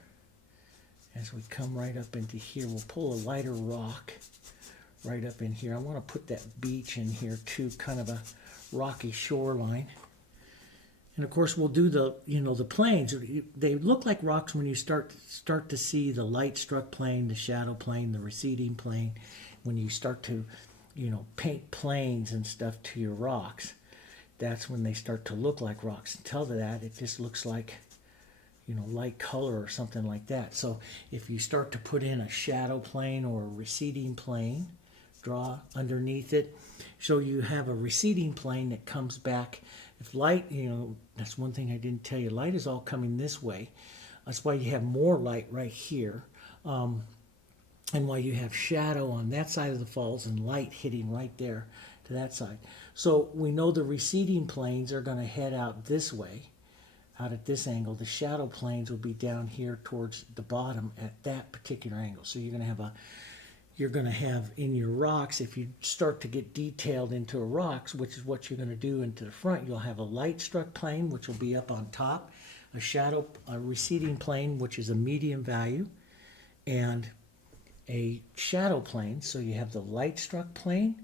As we come right up into here, we'll pull a lighter rock right up in here. I want to put that beach in here too, kind of a rocky shoreline. And of course, we'll do the, you know, the planes. They look like rocks when you start to see the light struck plane, the shadow plane, the receding plane. When you start to, you know, paint planes and stuff to your rocks, that's when they start to look like rocks. Until that, it just looks like, you know, light color or something like that. So if you start to put in a shadow plane or a receding plane, draw underneath it. So you have a receding plane that comes back. If light, you know, that's one thing I didn't tell you. Light is all coming this way. That's why you have more light right here. And why you have shadow on that side of the falls and light hitting right there to that side. So we know the receding planes are going to head out this way, out at this angle. The shadow planes will be down here towards the bottom at that particular angle. So you're going to have in your rocks, if you start to get detailed into rocks, which is what you're going to do into the front, you'll have a light struck plane, which will be up on top. a receding plane, which is a medium value, and a shadow plane. So you have the light struck plane,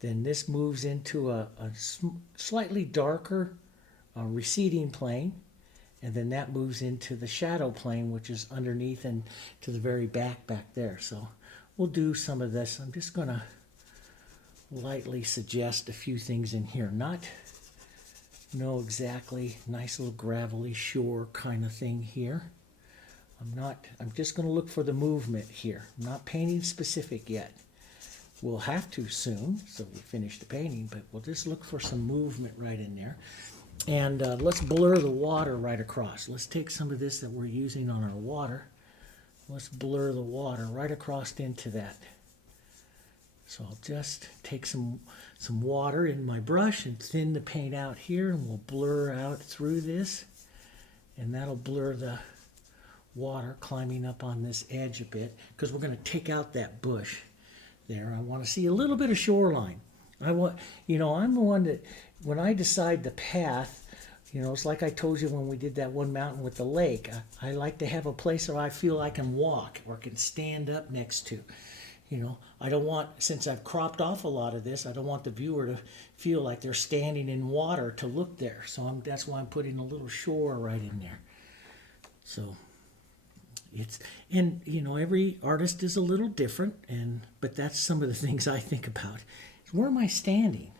then this moves into a slightly darker receding plane, and then that moves into the shadow plane, which is underneath and to the very back there. So we'll do some of this. I'm just going to lightly suggest a few things in here. Not know exactly, nice little gravelly shore kind of thing here. I'm just going to look for the movement here. I'm not painting specific yet. We'll have to soon, so we finish the painting, but we'll just look for some movement right in there. And let's blur the water right across. Let's take some of this that we're using on our water. Let's blur the water right across into that. So I'll just take some water in my brush and thin the paint out here, and we'll blur out through this. And that'll blur the water climbing up on this edge a bit, because we're going to take out that bush there. I want to see a little bit of shoreline. I'm the one that, when I decide the path, it's like I told you when we did that one mountain with the lake. I like to have a place where I feel I can walk or can stand up next to. I don't want, since I've cropped off a lot of this, I don't want the viewer to feel like they're standing in water to look there. So that's why I'm putting a little shore right in there. So every artist is a little different, but that's some of the things I think about. Where am I standing,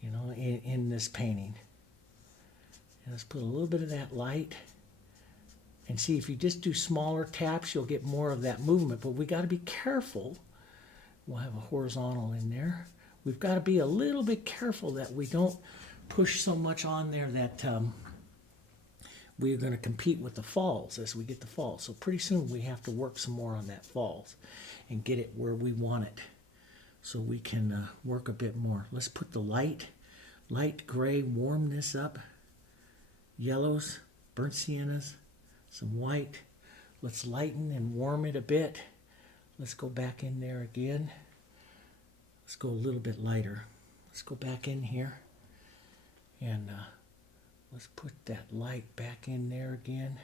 in this painting? And let's put a little bit of that light. And see, if you just do smaller taps, you'll get more of that movement. But we got to be careful. We'll have a horizontal in there. We've got to be a little bit careful that we don't push so much on there that we're going to compete with the falls as we get the falls. So pretty soon we have to work some more on that falls and get it where we want it, so we can work a bit more. Let's put the light gray, warm this up. Yellows, burnt siennas, some white. Let's lighten and warm it a bit. Let's go back in there again. Let's go a little bit lighter. Let's go back in here. And let's put that light back in there again.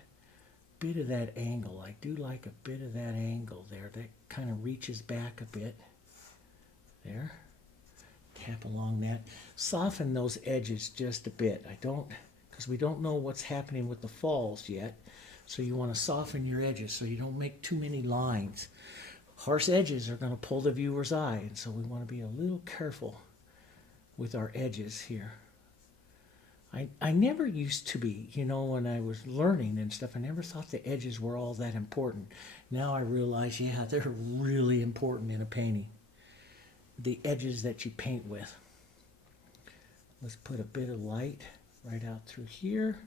Bit of that angle. I do like a bit of that angle there. That kind of reaches back a bit. There. Tap along that. Soften those edges just a bit. Because we don't know what's happening with the falls yet. So you want to soften your edges so you don't make too many lines. Harsh edges are going to pull the viewer's eye, and so we want to be a little careful with our edges here. I never used to be, when I was learning and stuff, I never thought the edges were all that important. Now I realize, yeah, they're really important in a painting. The edges that you paint with. Let's put a bit of light right out through here.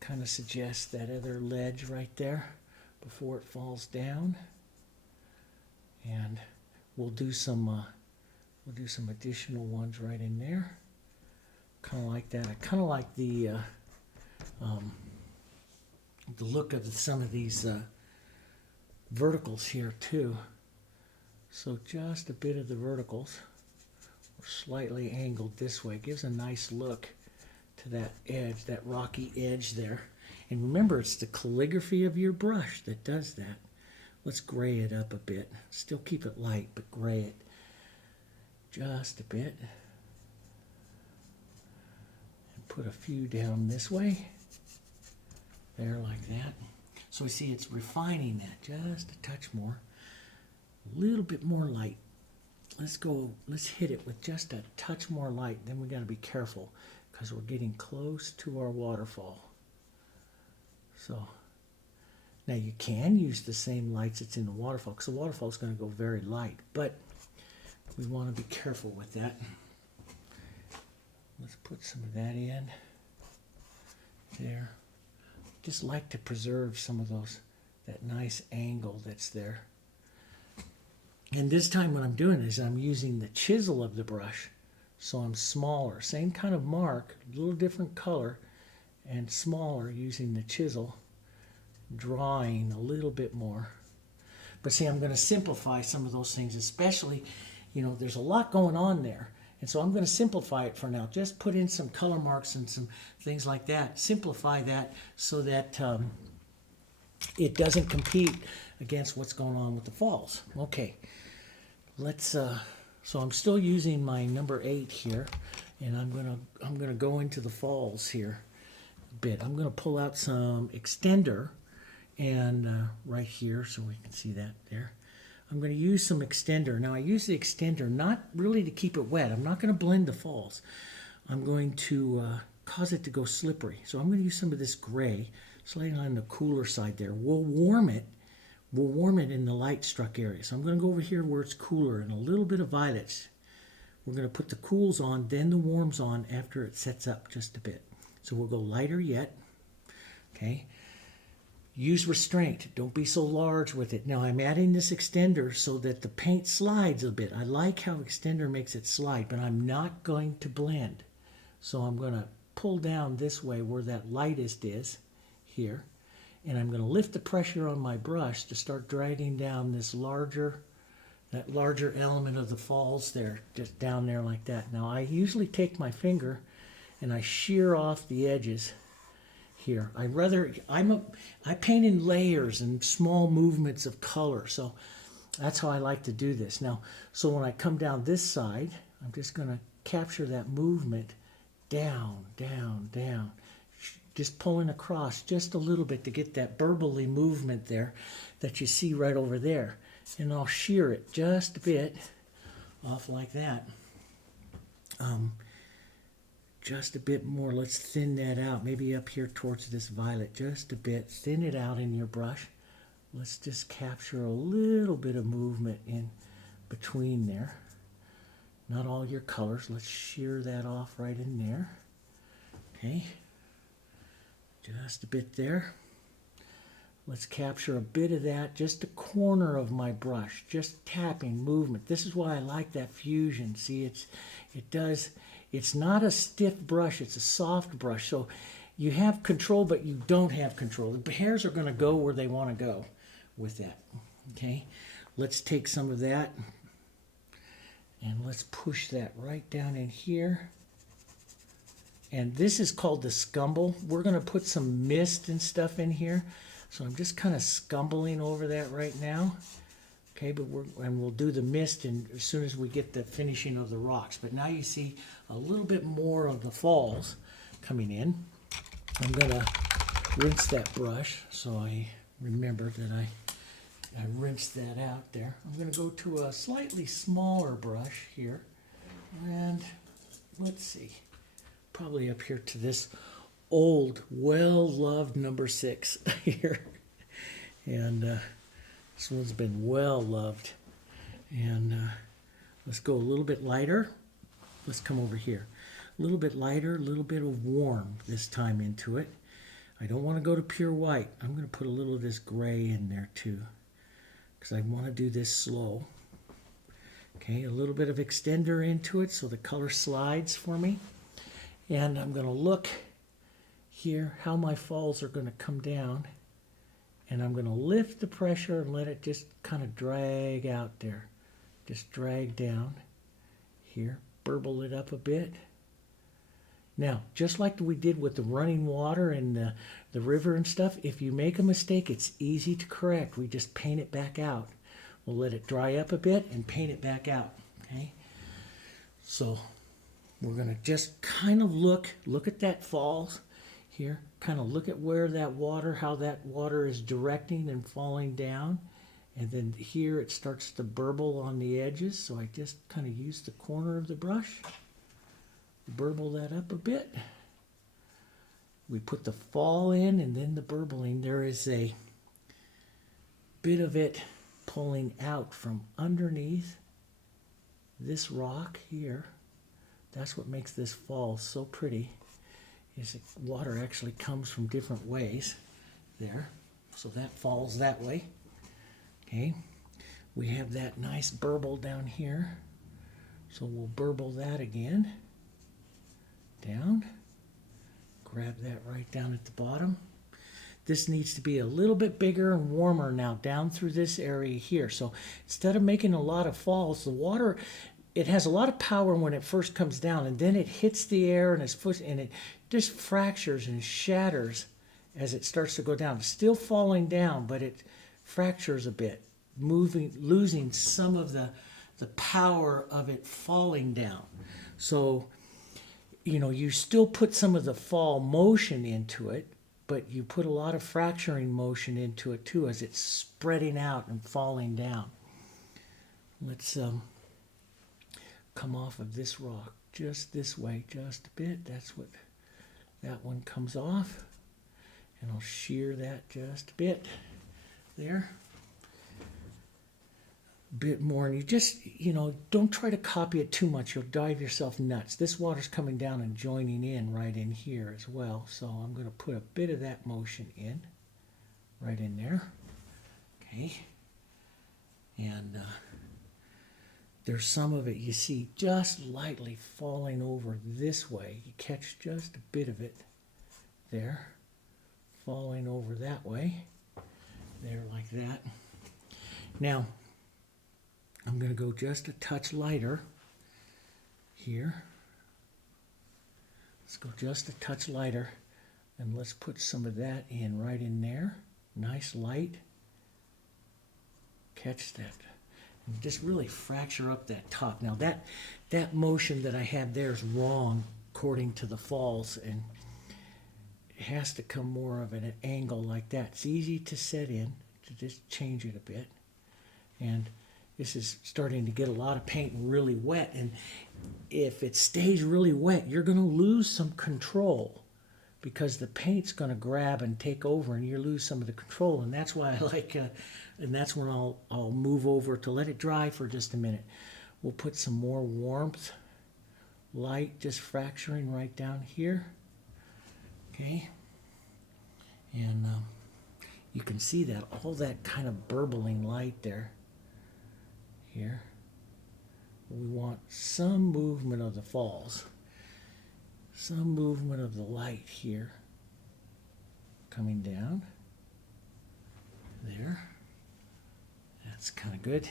Kind of suggests that other ledge right there before it falls down. And we'll do some additional ones right in there. Kind of like that. I kind of like the look of some of these verticals here too. So just a bit of the verticals, or slightly angled this way, gives a nice look to that edge, that rocky edge there. And remember, it's the calligraphy of your brush that does that. Let's gray it up a bit. Still keep it light, but gray it just a bit. And put a few down this way. There, like that. So we see it's refining that just a touch more. A little bit more light. Let's hit it with just a touch more light. Then we got to be careful because we're getting close to our waterfall. So now you can use the same lights that's in the waterfall, because the waterfall is going to go very light, but we want to be careful with that. Let's put some of that in there. Just like to preserve some of that nice angle that's there. And this time what I'm doing is I'm using the chisel of the brush, so I'm smaller. Same kind of mark, a little different color, and smaller using the chisel. Drawing a little bit more. But see, I'm going to simplify some of those things, especially, there's a lot going on there. And so I'm going to simplify it for now. Just put in some color marks and some things like that. Simplify that so that it doesn't compete against what's going on with the falls. Okay, let's. So I'm still using my number 8 here, and I'm gonna go into the falls here a bit. I'm gonna pull out some extender, and right here, so we can see that there. I'm going to use some extender. Now I use the extender not really to keep it wet. I'm not going to blend the falls. I'm going to cause it to go slippery. So I'm going to use some of this gray, slightly on the cooler side there. We'll warm it. We'll warm it in the light struck area. So I'm going to go over here where it's cooler and a little bit of violets. We're going to put the cools on, then the warms on after it sets up just a bit. So we'll go lighter yet. Okay. Use restraint. Don't be so large with it. Now I'm adding this extender so that the paint slides a bit. I like how extender makes it slide, but I'm not going to blend. So I'm going to pull down this way where that lightest is here. And I'm going to lift the pressure on my brush to start dragging down this larger element of the falls there, just down there like that. Now I usually take my finger and I shear off the edges here. I paint in layers and small movements of color, so that's how I like to do this. Now, so when I come down this side, I'm just going to capture that movement down, down, down, just pulling across just a little bit to get that burbly movement there that you see right over there. And I'll shear it just a bit off like that. Just a bit more. Let's thin that out. Maybe up here towards this violet. Just a bit. Thin it out in your brush. Let's just capture a little bit of movement in between there. Not all your colors. Let's shear that off right in there. Okay. Just a bit there. Let's capture a bit of that. Just a corner of my brush. Just tapping movement. This is why I like that fusion. See, it's not a stiff brush, it's a soft brush. So you have control, but you don't have control. The hairs are going to go where they want to go with that. Okay, let's take some of that and let's push that right down in here. And this is called the scumble. We're going to put some mist and stuff in here. So I'm just kind of scumbling over that right now. Okay, but we'll do the mist as soon as we get the finishing of the rocks. But now you see a little bit more of the falls coming in. I'm going to rinse that brush so I remember that I rinsed that out there. I'm going to go to a slightly smaller brush here. And let's see, probably up here to this old, well-loved number 6 here. And this one's been well loved. And let's go a little bit lighter. Let's come over here. A little bit lighter, a little bit of warm this time into it. I don't want to go to pure white. I'm going to put a little of this gray in there too, because I want to do this slow. Okay, a little bit of extender into it so the color slides for me. And I'm going to look here how my falls are going to come down. And I'm going to lift the pressure and let it just kind of drag out there. Just drag down here. Burble it up a bit. Now, just like we did with the running water and the river and stuff, if you make a mistake, it's easy to correct. We just paint it back out. We'll let it dry up a bit and paint it back out. Okay? So we're going to just kind of look at that falls here. Kind of look at where that water, how that water is directing and falling down. And then here it starts to burble on the edges. So I just kind of use the corner of the brush. Burble that up a bit. We put the fall in and then the burbling. There is a bit of it pulling out from underneath this rock here. That's what makes this fall so pretty. Is the water actually comes from different ways there. So that falls that way. Okay. We have that nice burble down here. So we'll burble that again. Down. Grab that right down at the bottom. This needs to be a little bit bigger and warmer now down through this area here. So instead of making a lot of falls, the water, it has a lot of power when it first comes down, and then it hits the air and it just fractures and shatters as it starts to go down. It's still falling down, but it fractures a bit, losing some of the power of it falling down. So, you know, you still put some of the fall motion into it, but you put a lot of fracturing motion into it too as it's spreading out and falling down. Let's come off of this rock just this way, just a bit. That's what that one comes off. And I'll shear that just a bit there. Bit more, and you just, you know, don't try to copy it too much. You'll drive yourself nuts. This water's coming down and joining in right in here as well. So I'm going to put a bit of that motion in, right in there. Okay. And there's some of it you see just lightly falling over this way. You catch just a bit of it there, falling over that way, there like that. Now, I'm going to go just a touch lighter here. Let's go just a touch lighter, and let's put some of that in right in there. Nice light. Catch that. And just really fracture up that top. Now that motion that I have there is wrong according to the falls, and it has to come more of an angle like that. It's easy to set in, to just change it a bit. And this is starting to get a lot of paint really wet, and if it stays really wet, you're going to lose some control because the paint's going to grab and take over, and you lose some of the control. And that's why I like, and that's when I'll move over to let it dry for just a minute. We'll put some more warmth, light, just fracturing right down here. Okay, and you can see that all that kind of burbling light there. Here, we want some movement of the falls, some movement of the light here, coming down, there. That's kind of good.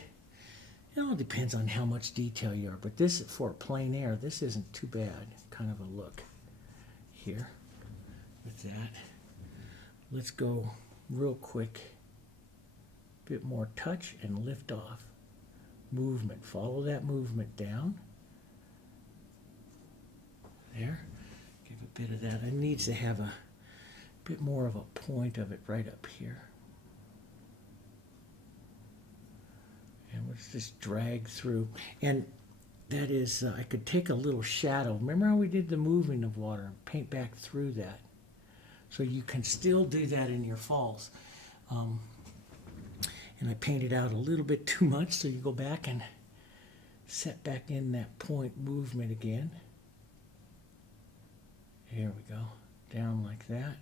It all depends on how much detail you are, but this, for plein air, this isn't too bad, kind of a look here with that. Let's go real quick, bit more touch and lift off. Movement, follow that movement down. There, give a bit of that. It needs to have a bit more of a point of it right up here. And let's just drag through. And that is, I could take a little shadow. Remember how we did the moving of water and paint back through that? So you can still do that in your falls. And I painted out a little bit too much, so you go back and set back in that point movement again. Here we go. Down like that.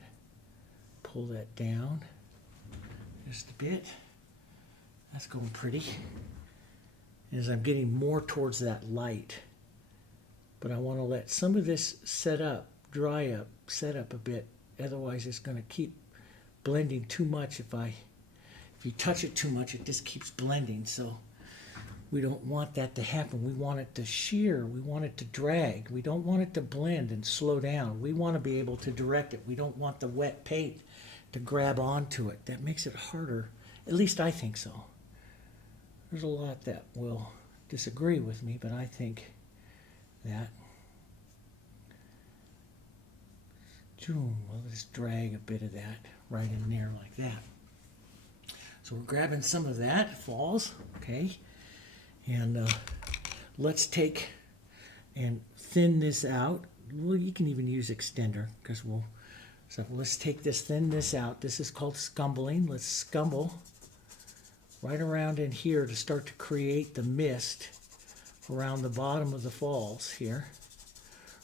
Pull that down just a bit. That's going pretty. As I'm getting more towards that light. But I want to let some of this set up, dry up, set up a bit. Otherwise it's going to keep blending too much. If you touch it too much, it just keeps blending. So we don't want that to happen. We want it to shear. We want it to drag. We don't want it to blend and slow down. We want to be able to direct it. We don't want the wet paint to grab onto it. That makes it harder. At least I think so. There's a lot that will disagree with me, but I think that. We'll just drag a bit of that right in there like that. So we're grabbing some of that, falls, okay? And let's take and thin this out. Well, you can even use extender, because so let's take this, thin this out. This is called scumbling. Let's scumble right around in here to start to create the mist around the bottom of the falls here.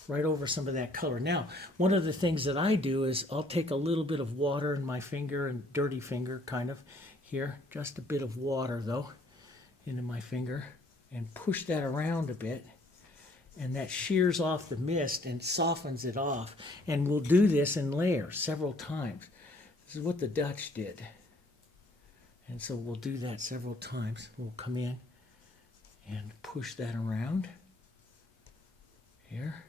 Right over some of that color. Now, one of the things that I do is I'll take a little bit of water in my finger, and dirty finger kind of here, just a bit of water though, into my finger, and push that around a bit, and that shears off the mist and softens it off. And we'll do this in layers several times. This is what the Dutch did. And so we'll do that several times. We'll come in and push that around here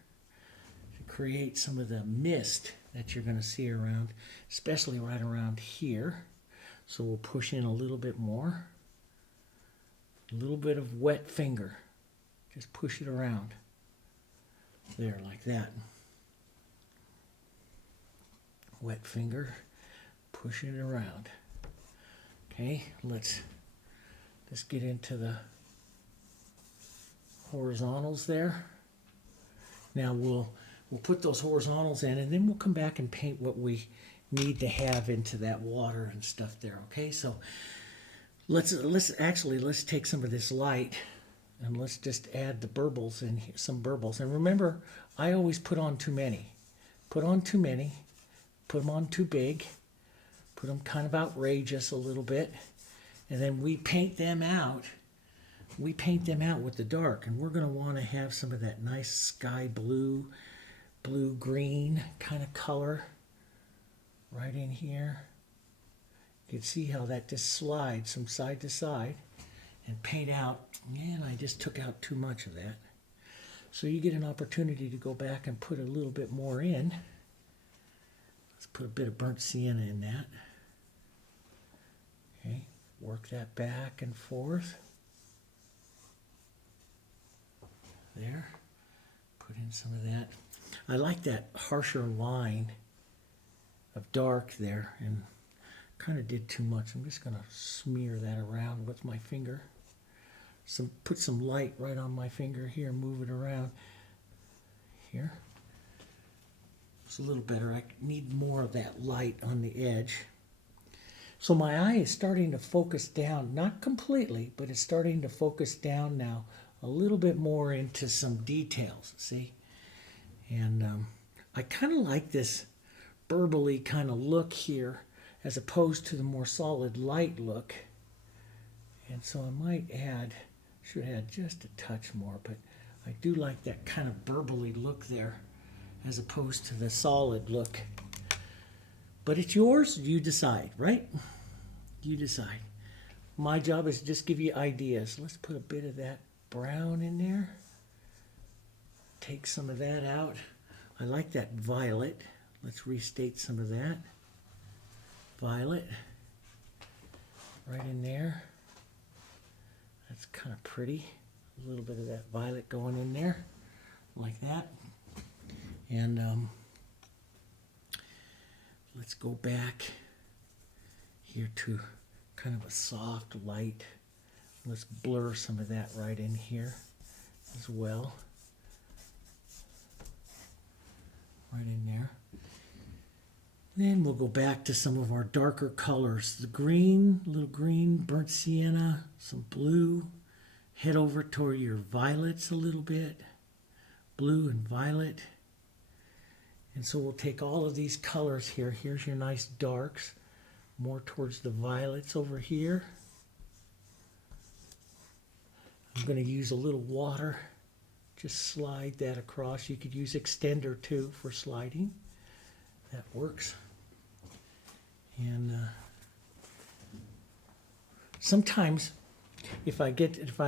to create some of the mist that you're going to see around, especially right around here. So we'll push in a little bit more. A little bit of wet finger. Just push it around. There, like that. Wet finger, pushing it around. Okay, let's get into the horizontals there. Now we'll put those horizontals in, and then we'll come back and paint what we need to have into that water and stuff there. Okay, so let's take some of this light and let's just add the burbles in here, some burbles. And remember, I always put on too many. Put on too many. Put them on too big. Put them kind of outrageous a little bit. And then we paint them out. We paint them out with the dark. And we're going to want to have some of that nice sky blue, blue-green kind of color right in here. You can see how that just slides from side to side and paint out. Man, I just took out too much of that. So you get an opportunity to go back and put a little bit more in. Let's put a bit of burnt sienna in that. Okay, work that back and forth. There. Put in some of that. I like that harsher line of dark there, and kind of did too much. I'm just going to smear that around with my finger. Put some light right on my finger here, move it around here. It's a little better. I need more of that light on the edge. So my eye is starting to focus down, not completely, but it's starting to focus down now a little bit more into some details, see? And I kind of like this burbly kind of look here as opposed to the more solid light look. And so I should add just a touch more, but I do like that kind of burbly look there as opposed to the solid look. But it's yours, you decide, right? You decide. My job is to just give you ideas. Let's put a bit of that brown in there. Take some of that out. I like that violet. Let's restate some of that. Violet. Right in there. That's kind of pretty. A little bit of that violet going in there. Like that. And let's go back here to kind of a soft light. Let's blur some of that right in here as well. Right in there. Then we'll go back to some of our darker colors. The green, little green, burnt sienna, some blue. Head over toward your violets a little bit. Blue and violet. And so we'll take all of these colors here. Here's your nice darks. More towards the violets over here. I'm going to use a little water. Just slide that across. You could use extender too for sliding. That works. And sometimes if I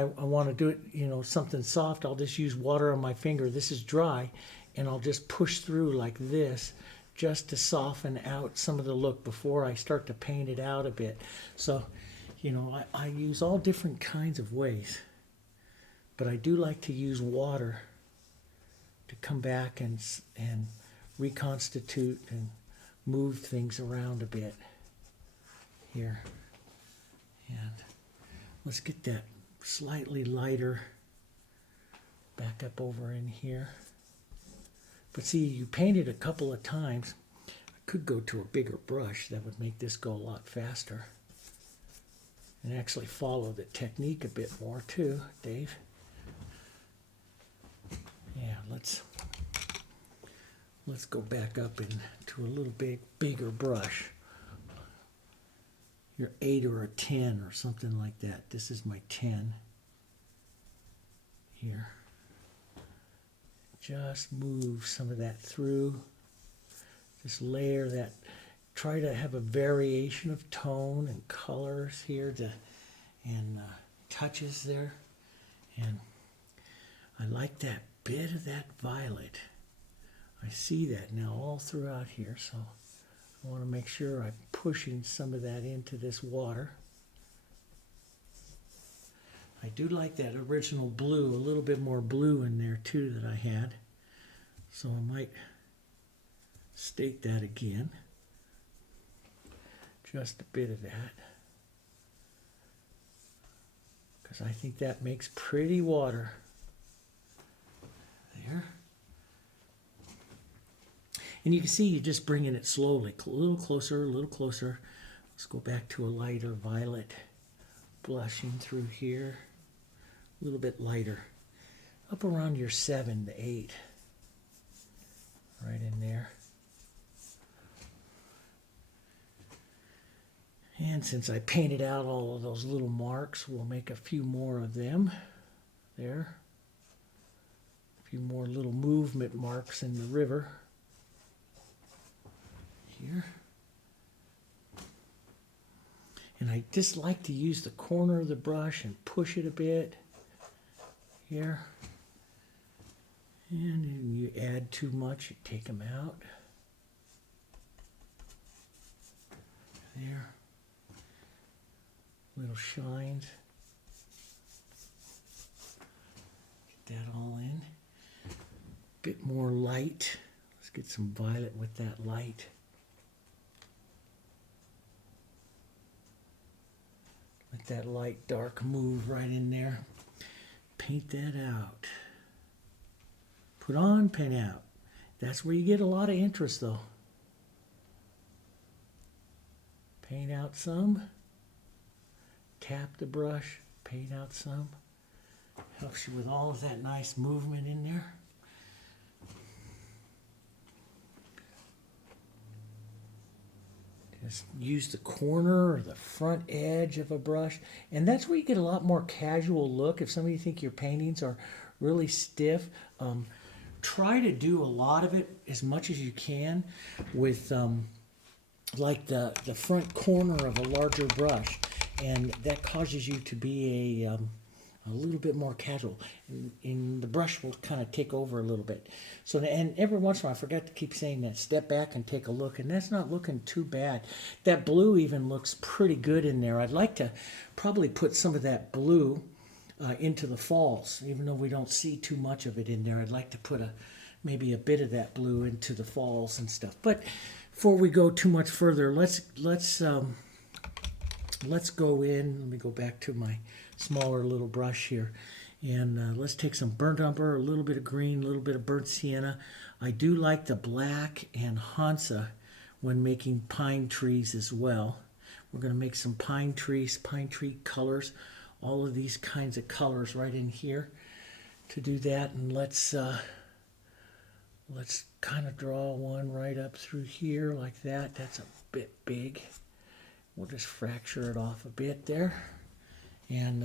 want to do it, something soft, I'll just use water on my finger. This is dry, and I'll just push through like this just to soften out some of the look before I start to paint it out a bit. So, I use all different kinds of ways. But I do like to use water to come back and reconstitute and move things around a bit here. And let's get that slightly lighter back up over in here. But see, you painted a couple of times. I could go to a bigger brush. That would make this go a lot faster. And actually follow the technique a bit more too, Dave. Yeah, let's go back up into a little bigger brush. Your 8 or a 10 or something like that. This is my 10 here. Just move some of that through. Just layer that. Try to have a variation of tone and colors here and touches there. And I like that bit of that violet. I see that now all throughout here, so I want to make sure I'm pushing some of that into this water. I do like that original blue, a little bit more blue in there too that I had. So I might state that again. Just a bit of that. Because I think that makes pretty water. There. And you can see you're just bringing it slowly, a little closer, a little closer. Let's go back to a lighter violet, blushing through here. A little bit lighter, up around your 7 to 8, right in there. And since I painted out all of those little marks, we'll make a few more of them there. A few more little movement marks in the river here. And I just like to use the corner of the brush and push it a bit here. And then you add too much, you take them out. There. Little shines. Get that all in. Bit more light. Let's get some violet with that light. Let that light dark move right in there. Paint that out. Put on, paint out. That's where you get a lot of interest though. Paint out some. Tap the brush, paint out some. Helps you with all of that nice movement in there. Just use the corner or the front edge of a brush. And that's where you get a lot more casual look. If some of you think your paintings are really stiff, try to do a lot of it as much as you can with like the front corner of a larger brush. And that causes you to be a little bit more casual. And the brush will kind of take over a little bit. So, and every once in a while, I forgot to keep saying that. Step back and take a look. And that's not looking too bad. That blue even looks pretty good in there. I'd like to probably put some of that blue into the falls. Even though we don't see too much of it in there, I'd like to put maybe a bit of that blue into the falls and stuff. But before we go too much further, let's go in. Let me go back to my smaller little brush here. And let's take some burnt umber, a little bit of green, a little bit of burnt sienna. I do like the black and Hansa when making pine trees as well. We're going to make some pine tree colors, all of these kinds of colors right in here to do that. And let's kind of draw one right up through here like that. That's a bit big. We'll just fracture it off a bit there. And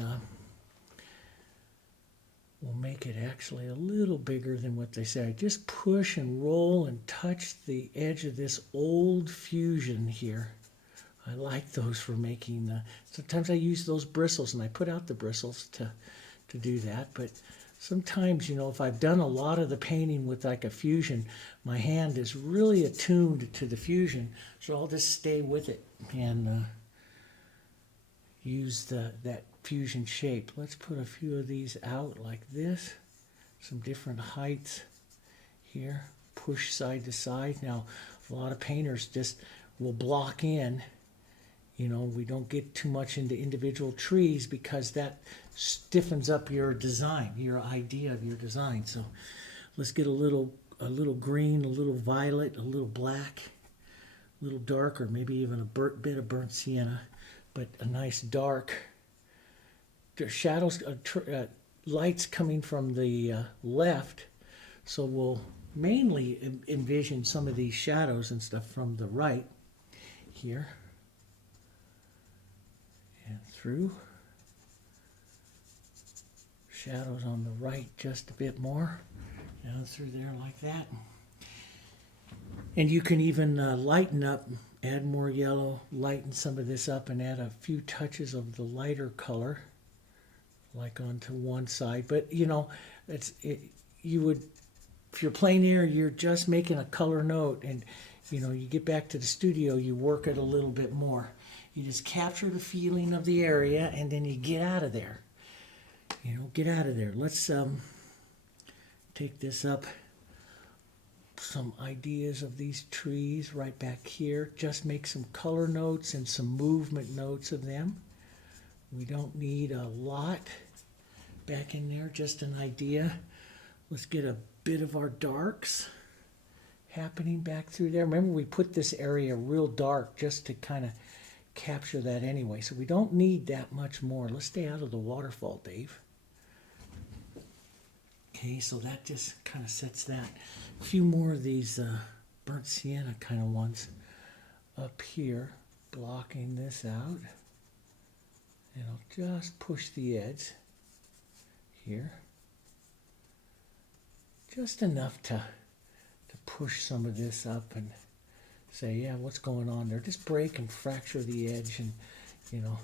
we'll make it actually a little bigger than what they say. Just push and roll and touch the edge of this old fusion here. I like those for making sometimes I use those bristles, and I put out the bristles to do that. But sometimes, you know, if I've done a lot of the painting with like a fusion, my hand is really attuned to the fusion, so I'll just stay with it and use that fusion shape. Let's put a few of these out like this, some different heights here, push side to side. Now, a lot of painters just will block in. You know, we don't get too much into individual trees because that stiffens up your design, your idea of your design. So let's get a little green, a little violet, a little black, a little darker, maybe even a bit of burnt sienna, but a nice dark. There's shadows, lights coming from the left, so we'll mainly envision some of these shadows and stuff from the right here. And through. Shadows on the right just a bit more. Down through there like that. And you can even lighten up, add more yellow, lighten some of this up, and add a few touches of the lighter color, like onto one side. But you know, you would, if you're plein air, you're just making a color note, and you know, you get back to the studio, you work it a little bit more. You just capture the feeling of the area, and then you get out of there. You know, get out of there. Let's take this up. Some ideas of these trees right back here. Just make some color notes and some movement notes of them. We don't need a lot back in there, just an idea. Let's get a bit of our darks happening back through there. Remember, we put this area real dark just to kind of capture that anyway, so we don't need that much more. Let's stay out of the waterfall, Dave. Okay, so that just kind of sets that. A few more of these burnt sienna kind of ones up here, blocking this out. And I'll just push the edge here. Just enough to push some of this up and say, yeah, what's going on there? Just break and fracture the edge, and you know,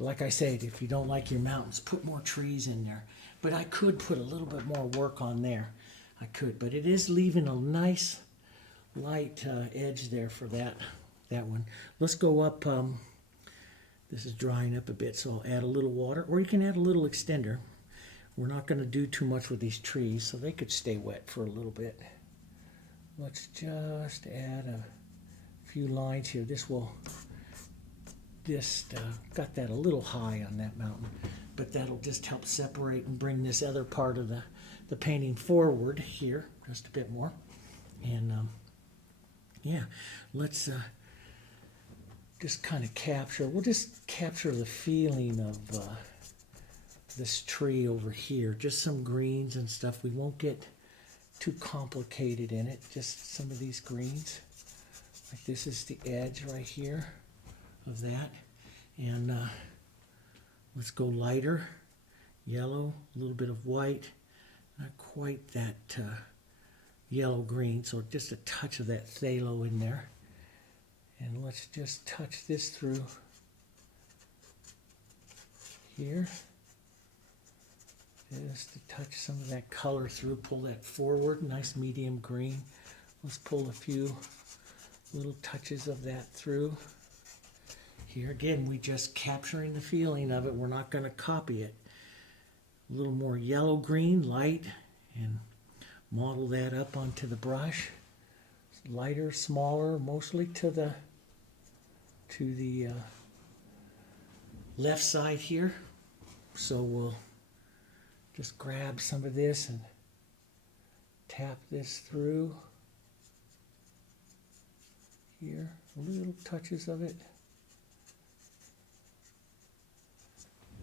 like I said, if you don't like your mountains, put more trees in there. But I could put a little bit more work on there. I could, but it is leaving a nice light edge there for that one. Let's go up. This is drying up a bit, so I'll add a little water, or you can add a little extender. We're not going to do too much with these trees, so they could stay wet for a little bit. Let's just add a few lines here. This will just got that a little high on that mountain, but that'll just help separate and bring this other part of the painting forward here just a bit more. And yeah, let's just kind of capture. We'll just capture the feeling of this tree over here. Just some greens and stuff. We won't get too complicated in it. Just some of these greens. Like this is the edge right here of that. And let's go lighter. Yellow, a little bit of white. Not quite that yellow-green, so just a touch of that phthalo in there. And let's just touch this through here. Just to touch some of that color through, pull that forward, nice medium green. Let's pull a few little touches of that through. Here again, we just capturing the feeling of it. We're not going to copy it. A little more yellow-green, light, and model that up onto the brush. Lighter, smaller, mostly to the left side here. So we'll just grab some of this and tap this through here. Little touches of it.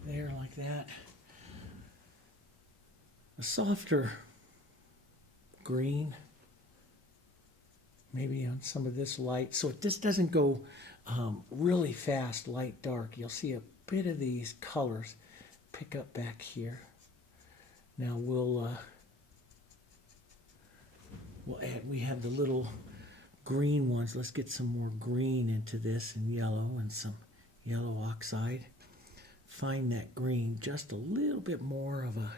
There, like that. A softer green, maybe on some of this light, so this doesn't go really fast, light, dark. You'll see a bit of these colors pick up back here. Now we'll add, we have the little green ones. Let's get some more green into this, and yellow, and some yellow oxide. Find that green, just a little bit more of a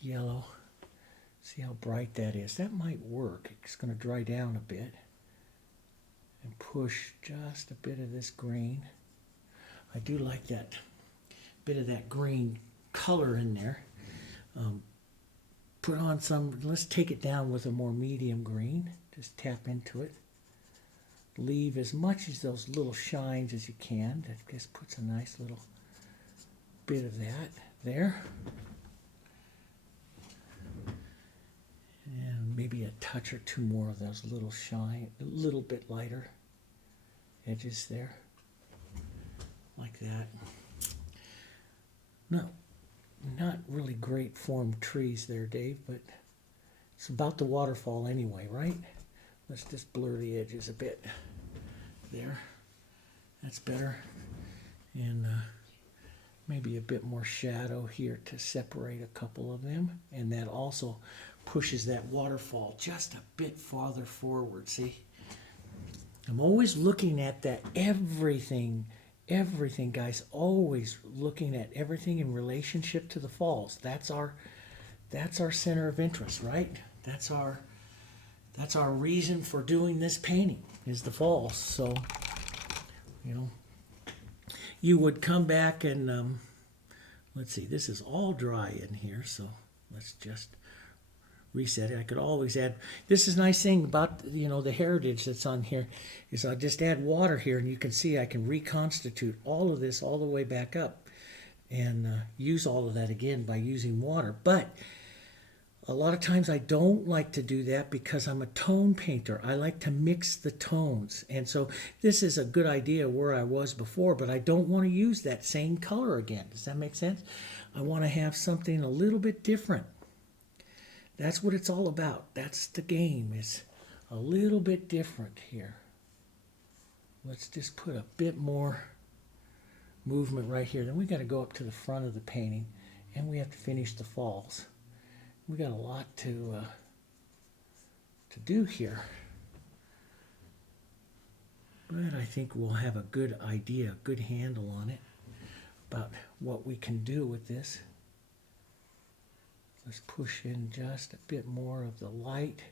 yellow. See how bright that is. That might work. It's going to dry down a bit. And push just a bit of this green. I do like that bit of that green color in there. Put on some, let's take it down with a more medium green. Just tap into it. Leave as much as those little shines as you can. That just puts a nice little bit of that there. And maybe a touch or two more of those little shine, a little bit lighter edges there. Like that. No, not really great formed trees there, Dave, but it's about the waterfall anyway, right? Let's just blur the edges a bit there. That's better. And maybe a bit more shadow here to separate a couple of them. And that also pushes that waterfall just a bit farther forward. See? I'm always looking at that everything everything, guys, always looking at everything in relationship to the falls. That's our center of interest, right? That's our reason for doing this painting is the falls. So, you know, you would come back and let's see, this is all dry in here, so let's just reset it. I could always add, this is a nice thing about, you know, the heritage that's on here, is I just add water here and you can see I can reconstitute all of this all the way back up and use all of that again by using water. But a lot of times I don't like to do that because I'm a tone painter. I like to mix the tones. And so this is a good idea where I was before, but I don't want to use that same color again. Does that make sense? I want to have something a little bit different. That's what it's all about. That's the game, is a little bit different here. Let's just put a bit more movement right here. Then we got to go up to the front of the painting and we have to finish the falls. We got a lot to do here. But I think we'll have a good idea, a good handle on it about what we can do with this. Let's push in just a bit more of the light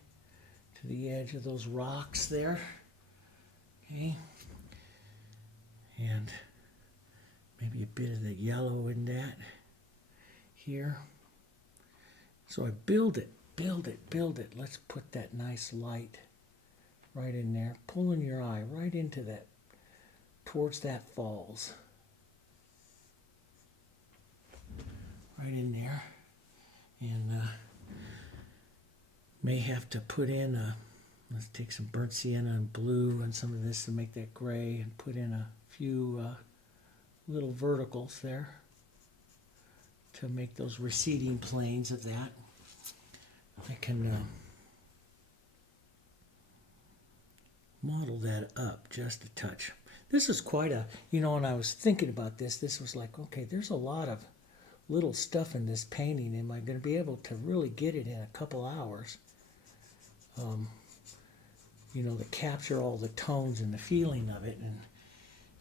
to the edge of those rocks there. Okay. And maybe a bit of the yellow in that here. So I build it. Let's put that nice light right in there, pulling your eye right into that, towards that falls. Right in there. And may have to put in let's take some burnt sienna and blue and some of this to make that gray, and put in a few little verticals there to make those receding planes of that. I can model that up just a touch. This is quite a, you know, when I was thinking about this, this was like, okay, there's a lot of little stuff in this painting. Am I going to be able to really get it in a couple hours? You know, to capture all the tones and the feeling of it. And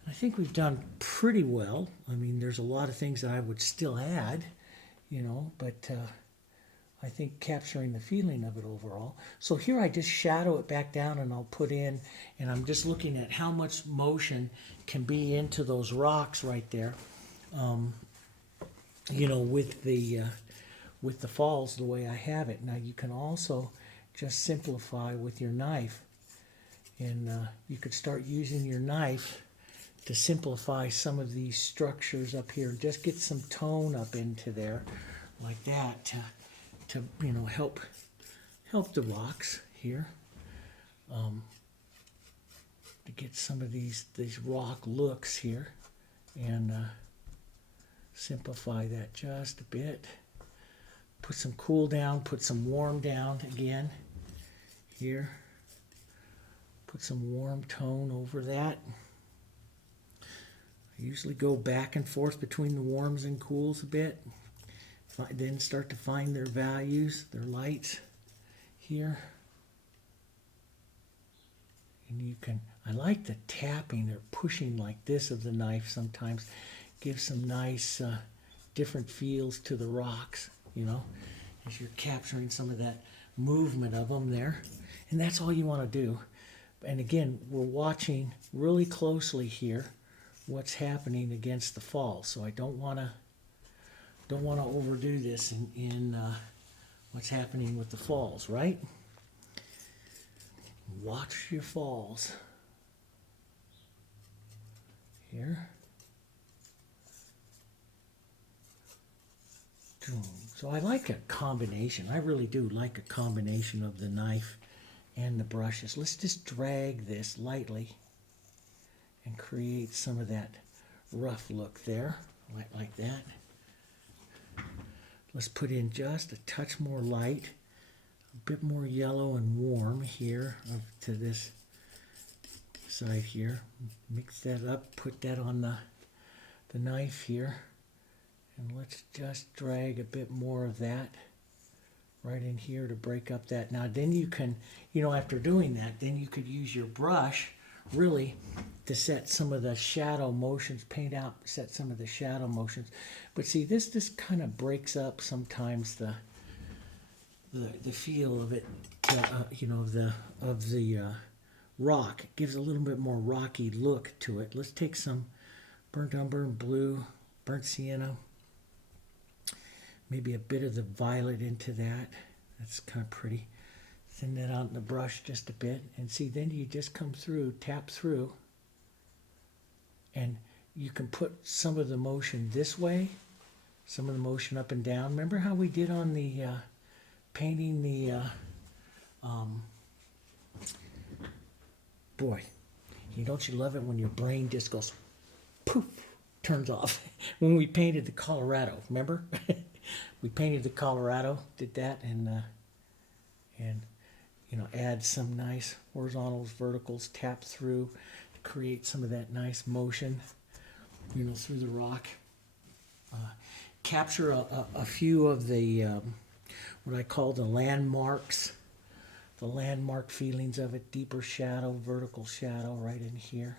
I think we've done pretty well. I mean, there's a lot of things that I would still add, you know, but I think capturing the feeling of it overall. So here I just shadow it back down and I'll put in, and I'm just looking at how much motion can be into those rocks right there. You know, with the falls the way I have it. Now you can also just simplify with your knife, and you could start using your knife to simplify some of these structures up here. Just get some tone up into there like that to you know, help the rocks here, to get some of these rock looks here, and simplify that just a bit. Put some cool down, put some warm down again here. Put some warm tone over that. I usually go back and forth between the warms and cools a bit. Then start to find their values, their lights here. And you can, I like the tapping or pushing like this of the knife sometimes. Gives some nice different feels to the rocks, you know, as you're capturing some of that movement of them there. And that's all you want to do. And again, we're watching really closely here what's happening against the falls. So I don't want to overdo this in what's happening with the falls, right? Watch your falls here. So I like a combination. I really do like a combination of the knife and the brushes. Let's just drag this lightly and create some of that rough look there, like that. Let's put in just a touch more light, a bit more yellow and warm here to this side here. Mix that up, put that on the knife here. And let's just drag a bit more of that right in here to break up that. Now then you can, you know, after doing that, then you could use your brush really to set some of the shadow motions, paint out, set some of the shadow motions. But see, this kind of breaks up sometimes the feel of it, you know, of the rock. It gives a little bit more rocky look to it. Let's take some burnt umber and blue, burnt sienna, maybe a bit of the violet into that. That's kind of pretty. Thin that out in the brush just a bit, and see, then you just come through, tap through, and you can put some of the motion this way, some of the motion up and down. Remember how we did on the painting the boy, don't you love it when your brain just goes poof, turns off. When we painted the Colorado, remember? We painted the Colorado, did that, and you know, add some nice horizontals, verticals, tap through to create some of that nice motion, you know, through the rock. Capture a few of the what I call the landmarks, the landmark feelings of it. Deeper shadow, vertical shadow right in here,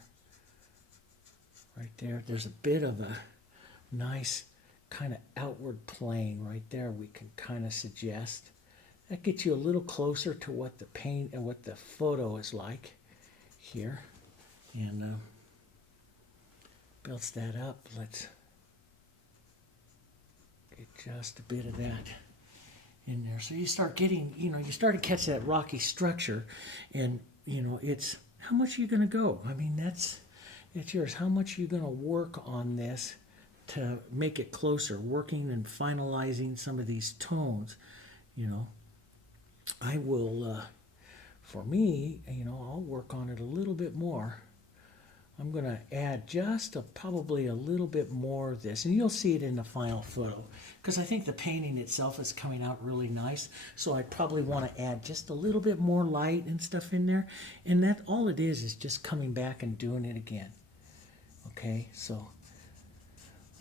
right there. There's a bit of a nice kind of outward plane right there we can kind of suggest. That gets you a little closer to what the paint and what the photo is like here. And builds that up. Let's get just a bit of that in there. So you start getting, you know, you start to catch that rocky structure, and, you know, it's how much are you going to go? I mean, that's yours. How much are you going to work on this to make it closer, working and finalizing some of these tones, you know. I will, for me, you know, I'll work on it a little bit more. I'm going to add just probably a little bit more of this, and you'll see it in the final photo, because I think the painting itself is coming out really nice, so I probably want to add just a little bit more light and stuff in there, and that all it is just coming back and doing it again. Okay, so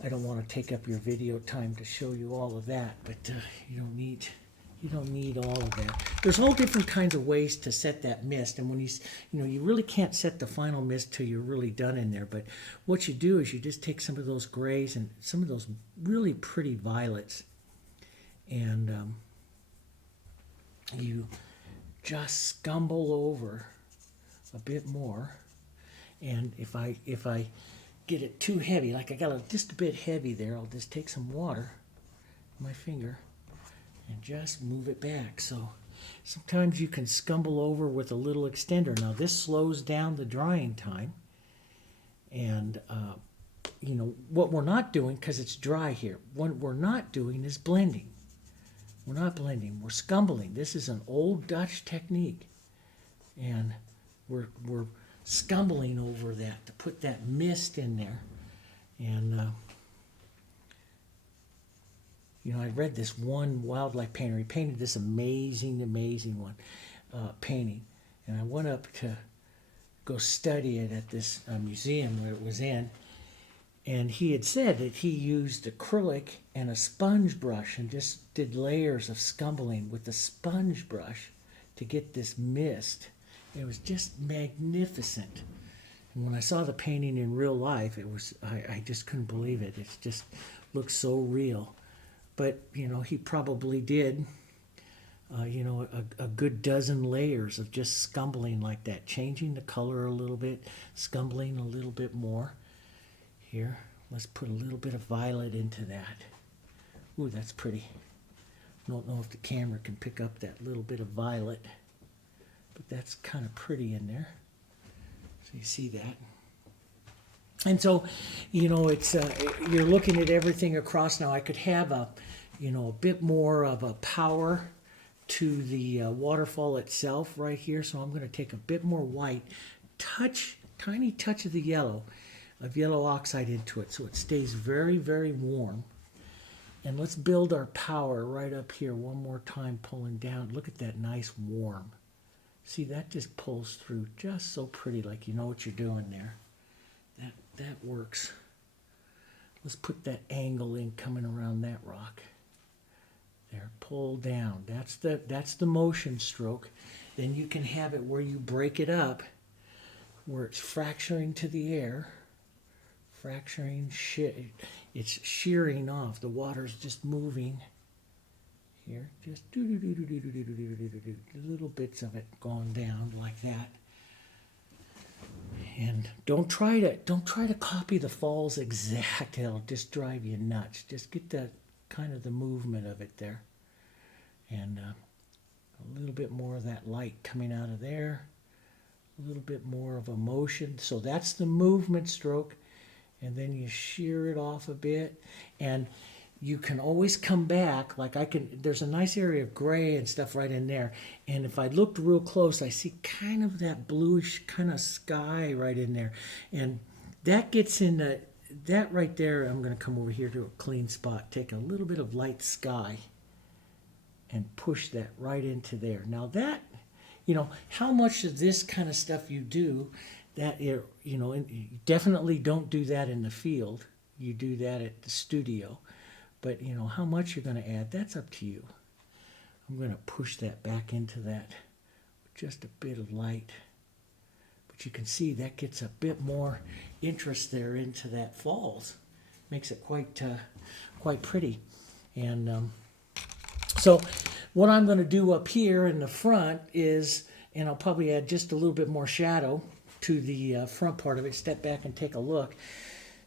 I don't want to take up your video time to show you all of that, but you don't need all of that. There's all different kinds of ways to set that mist, and when you really can't set the final mist till you're really done in there. But what you do is you just take some of those grays and some of those really pretty violets, and you just scumble over a bit more. And if I get it too heavy, like I got it just a bit heavy there, I'll just take some water, my finger, and just move it back. So sometimes you can scumble over with a little extender. Now this slows down the drying time, and you know what we're not doing, because it's dry here, what we're not doing is blending. We're not blending, we're scumbling. This is an old Dutch technique, and we're scumbling over that to put that mist in there. And you know, I read this one wildlife painter. He painted this amazing one painting, and I went up to go study it at this museum where it was in, and he had said that he used acrylic and a sponge brush and just did layers of scumbling with the sponge brush to get this mist. It was just magnificent. And when I saw the painting in real life, it was I just couldn't believe it. It just looked so real. But, you know, he probably did, you know, a good dozen layers of just scumbling like that, changing the color a little bit, scumbling a little bit more. Here, let's put a little bit of violet into that. Ooh, that's pretty. I don't know if the camera can pick up that little bit of violet, but that's kind of pretty in there. So you see that. And so, you know, it's you're looking at everything across now. I could have a bit more of a power to the waterfall itself right here. So I'm going to take a bit more white, tiny touch of yellow oxide into it, so it stays very, very warm. And let's build our power right up here one more time, pulling down. Look at that nice warm. See, that just pulls through just so pretty, like you know what you're doing there. That works. Let's put that angle in coming around that rock. There, pull down. That's the motion stroke. Then you can have it where you break it up. where it's fracturing to the air, fracturing, it's shearing off. The water's just moving here, just little bits of it going down like that. And don't try to copy the falls exact. It'll just drive you nuts. Just get that kind of the movement of it there, and a little bit more of that light coming out of there. A little bit more of a motion. So that's the movement stroke, and then you shear it off a bit, and you can always come back. Like there's a nice area of gray and stuff right in there, and if I looked real close, I see kind of that bluish kind of sky right in there, and that gets in that right there. I'm going to come over here to a clean spot, take a little bit of light sky, and push that right into there. Now that, how much of this kind of stuff you do, that you definitely don't do that in the field. You do that at the studio. But, how much you're going to add, that's up to you. I'm going to push that back into that with just a bit of light. But you can see that gets a bit more interest there into that falls. Makes it quite pretty. And so what I'm going to do up here in the front is, and I'll probably add just a little bit more shadow to the front part of it, step back and take a look.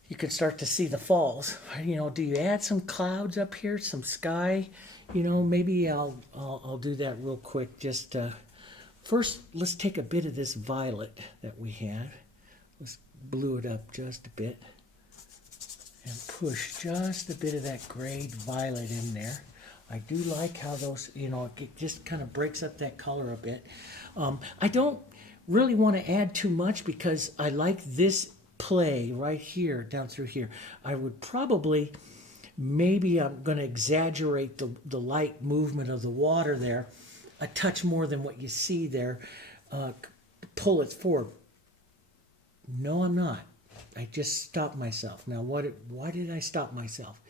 You can start to see the falls. Do you add some clouds up here, some sky? Maybe I'll do that real quick. Just first, let's take a bit of this violet that we had. Let's blue it up just a bit and push just a bit of that grayed violet in there. I do like how those, it just kind of breaks up that color a bit. I don't really want to add too much because I like this play right here down through here. I would probably, maybe I'm going to exaggerate the light movement of the water there a touch more than what you see there. Pull it forward. No, I'm not. I just stopped myself. Now, why did I stop myself?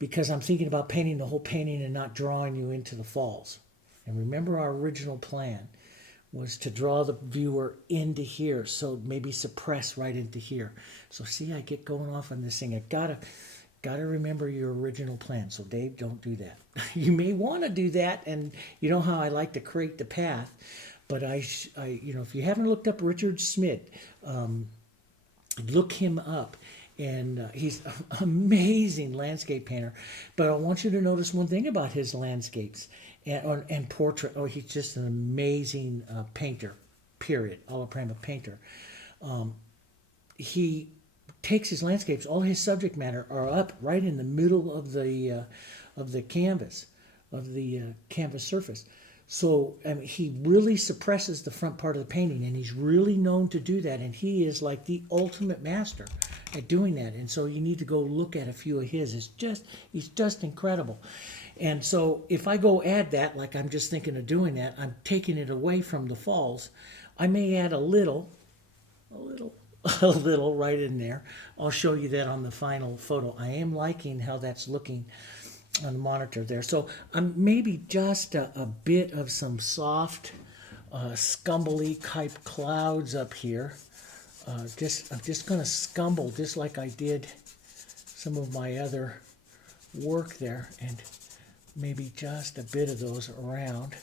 Because I'm thinking about painting the whole painting and not drawing you into the falls. And remember, our original plan was to draw the viewer into here, so maybe suppress right into here. So see, I get going off on this thing. I gotta remember your original plan. So Dave, don't do that. You may want to do that, and you know how I like to create the path. But I if you haven't looked up Richard Schmidt, look him up. And he's an amazing landscape painter. But I want you to notice one thing about his landscapes and portrait. Oh, he's just an amazing painter, period. All-prima painter. He takes his landscapes, all his subject matter are up right in the middle of the canvas, canvas surface. So he really suppresses the front part of the painting, and he's really known to do that. And he is like the ultimate master at doing that. And so you need to go look at a few of his. He's just incredible. And so if I go add that, like I'm just thinking of doing that, I'm taking it away from the falls. I may add a little right in there. I'll show you that on the final photo. I am liking how that's looking on the monitor there. So maybe just a bit of some soft, scumbly type clouds up here. I'm just going to scumble just like I did some of my other work there, and maybe just a bit of those around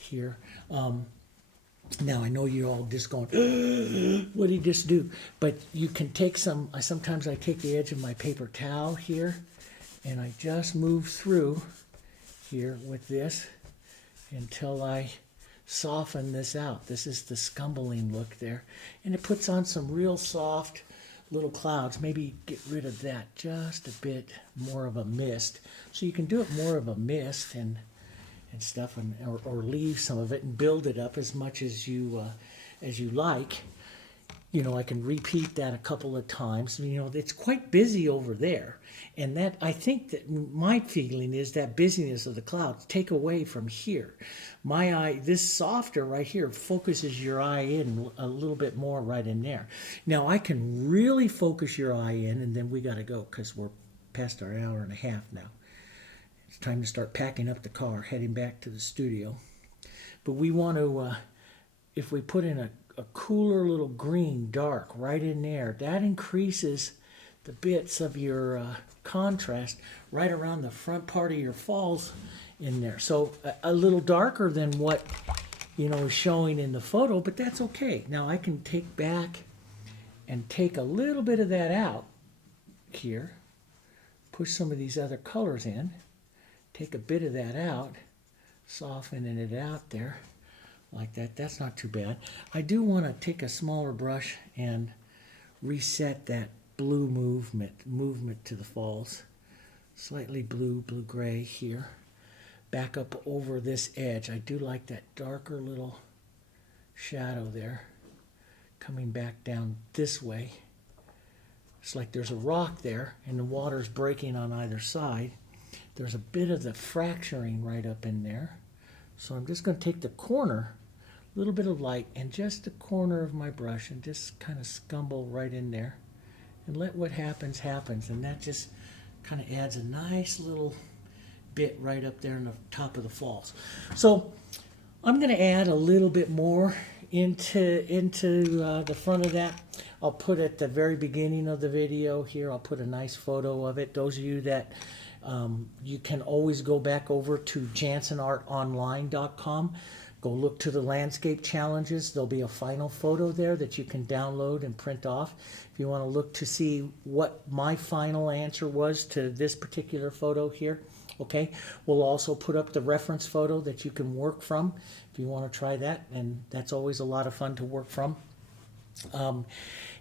here. Now I know you're all just going, what did he just do? But you can take sometimes I take the edge of my paper towel here, and I just move through here with this until I soften this out. This is the scumbling look there. And it puts on some real soft little clouds. Maybe get rid of that, just a bit more of a mist. So you can do it more of a mist and stuff, or leave some of it and build it up as much as you like. I can repeat that a couple of times. It's quite busy over there. And that, I think that my feeling is that busyness of the clouds take away from here. My eye, this softer right here, focuses your eye in a little bit more right in there. Now, I can really focus your eye in, and then we got to go because we're past our hour and a half now. It's time to start packing up the car, heading back to the studio. But we want to, if we put in a a cooler little green, dark, right in there. That increases the bits of your contrast right around the front part of your falls in there. So a little darker than what is showing in the photo, but that's okay. Now I can take back and take a little bit of that out here, push some of these other colors in, take a bit of that out, softening it out there like that. That's not too bad. I do want to take a smaller brush and reset that blue movement to the falls. Slightly blue-gray here. Back up over this edge. I do like that darker little shadow there coming back down this way. It's like there's a rock there and the water's breaking on either side. There's a bit of the fracturing right up in there. So I'm just going to take the corner, a little bit of light, and just the corner of my brush and just kind of scumble right in there and let what happens happens. And that just kind of adds a nice little bit right up there in the top of the falls. So I'm going to add a little bit more into the front of that. I'll put at the very beginning of the video here, I'll put a nice photo of it. Those of you that you can always go back over to JansonArtOnline.com. Go look to the landscape challenges. There'll be a final photo there that you can download and print off. If you want to look to see what my final answer was to this particular photo here, okay? We'll also put up the reference photo that you can work from if you want to try that, and that's always a lot of fun to work from.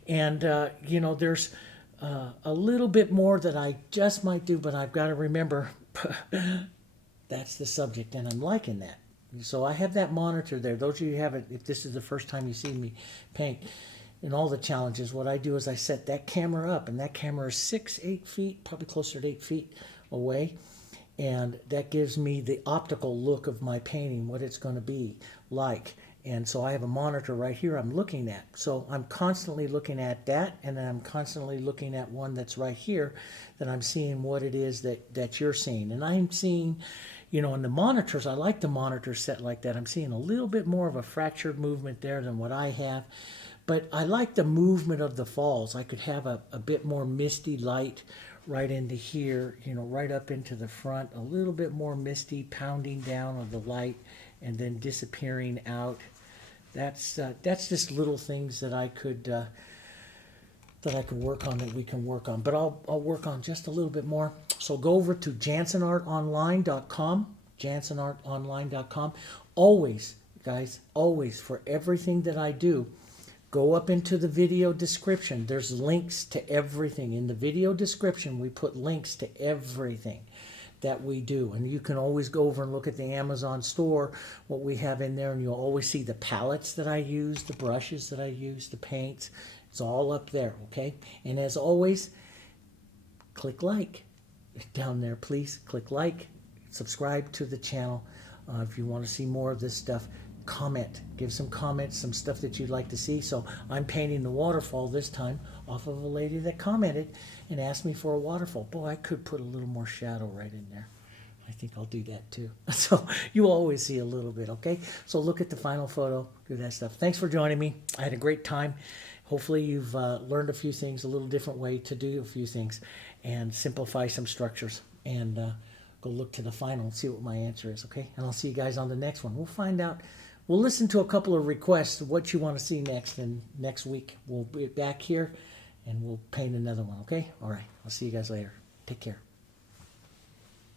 There's a little bit more that I just might do, but I've got to remember that's the subject, and I'm liking that. So I have that monitor there. Those of you who have it, if this is the first time you see me paint in all the challenges, what I do is I set that camera up, and that camera is 6-8 feet, probably closer to 8 feet away, and that gives me the optical look of my painting, what it's going to be like. And so I have a monitor right here I'm looking at. So I'm constantly looking at that, and then I'm constantly looking at one that's right here that I'm seeing what it is that you're seeing. And I'm seeing, in the monitors, I like the monitor set like that. I'm seeing a little bit more of a fractured movement there than what I have. But I like the movement of the falls. I could have a bit more misty light right into here, right up into the front. A little bit more misty pounding down of the light and then disappearing out. That's just little things that I could work on, that we can work on. But I'll work on just a little bit more. So go over to JansonArtOnline.com, JansonArtOnline.com. Always, guys, always, for everything that I do, go up into the video description. There's links to everything. In the video description, we put links to everything that we do. And you can always go over and look at the Amazon store, what we have in there, and you'll always see the palettes that I use, the brushes that I use, the paints. It's all up there, okay? And as always, click like down there, please. Click like, subscribe to the channel. If you want to see more of this stuff, comment. Give some comments, some stuff that you'd like to see. So I'm painting the waterfall this time off of a lady that commented and asked me for a waterfall. Boy, I could put a little more shadow right in there. I think I'll do that too. So you always see a little bit, okay? So look at the final photo, do that stuff. Thanks for joining me. I had a great time. Hopefully you've learned a few things, a little different way to do a few things, and simplify some structures. And go look to the final and see what my answer is, okay? And I'll see you guys on the next one. We'll find out. We'll listen to a couple of requests of what you want to see next, and next week we'll be back here and we'll paint another one, okay? All right. I'll see you guys later. Take care.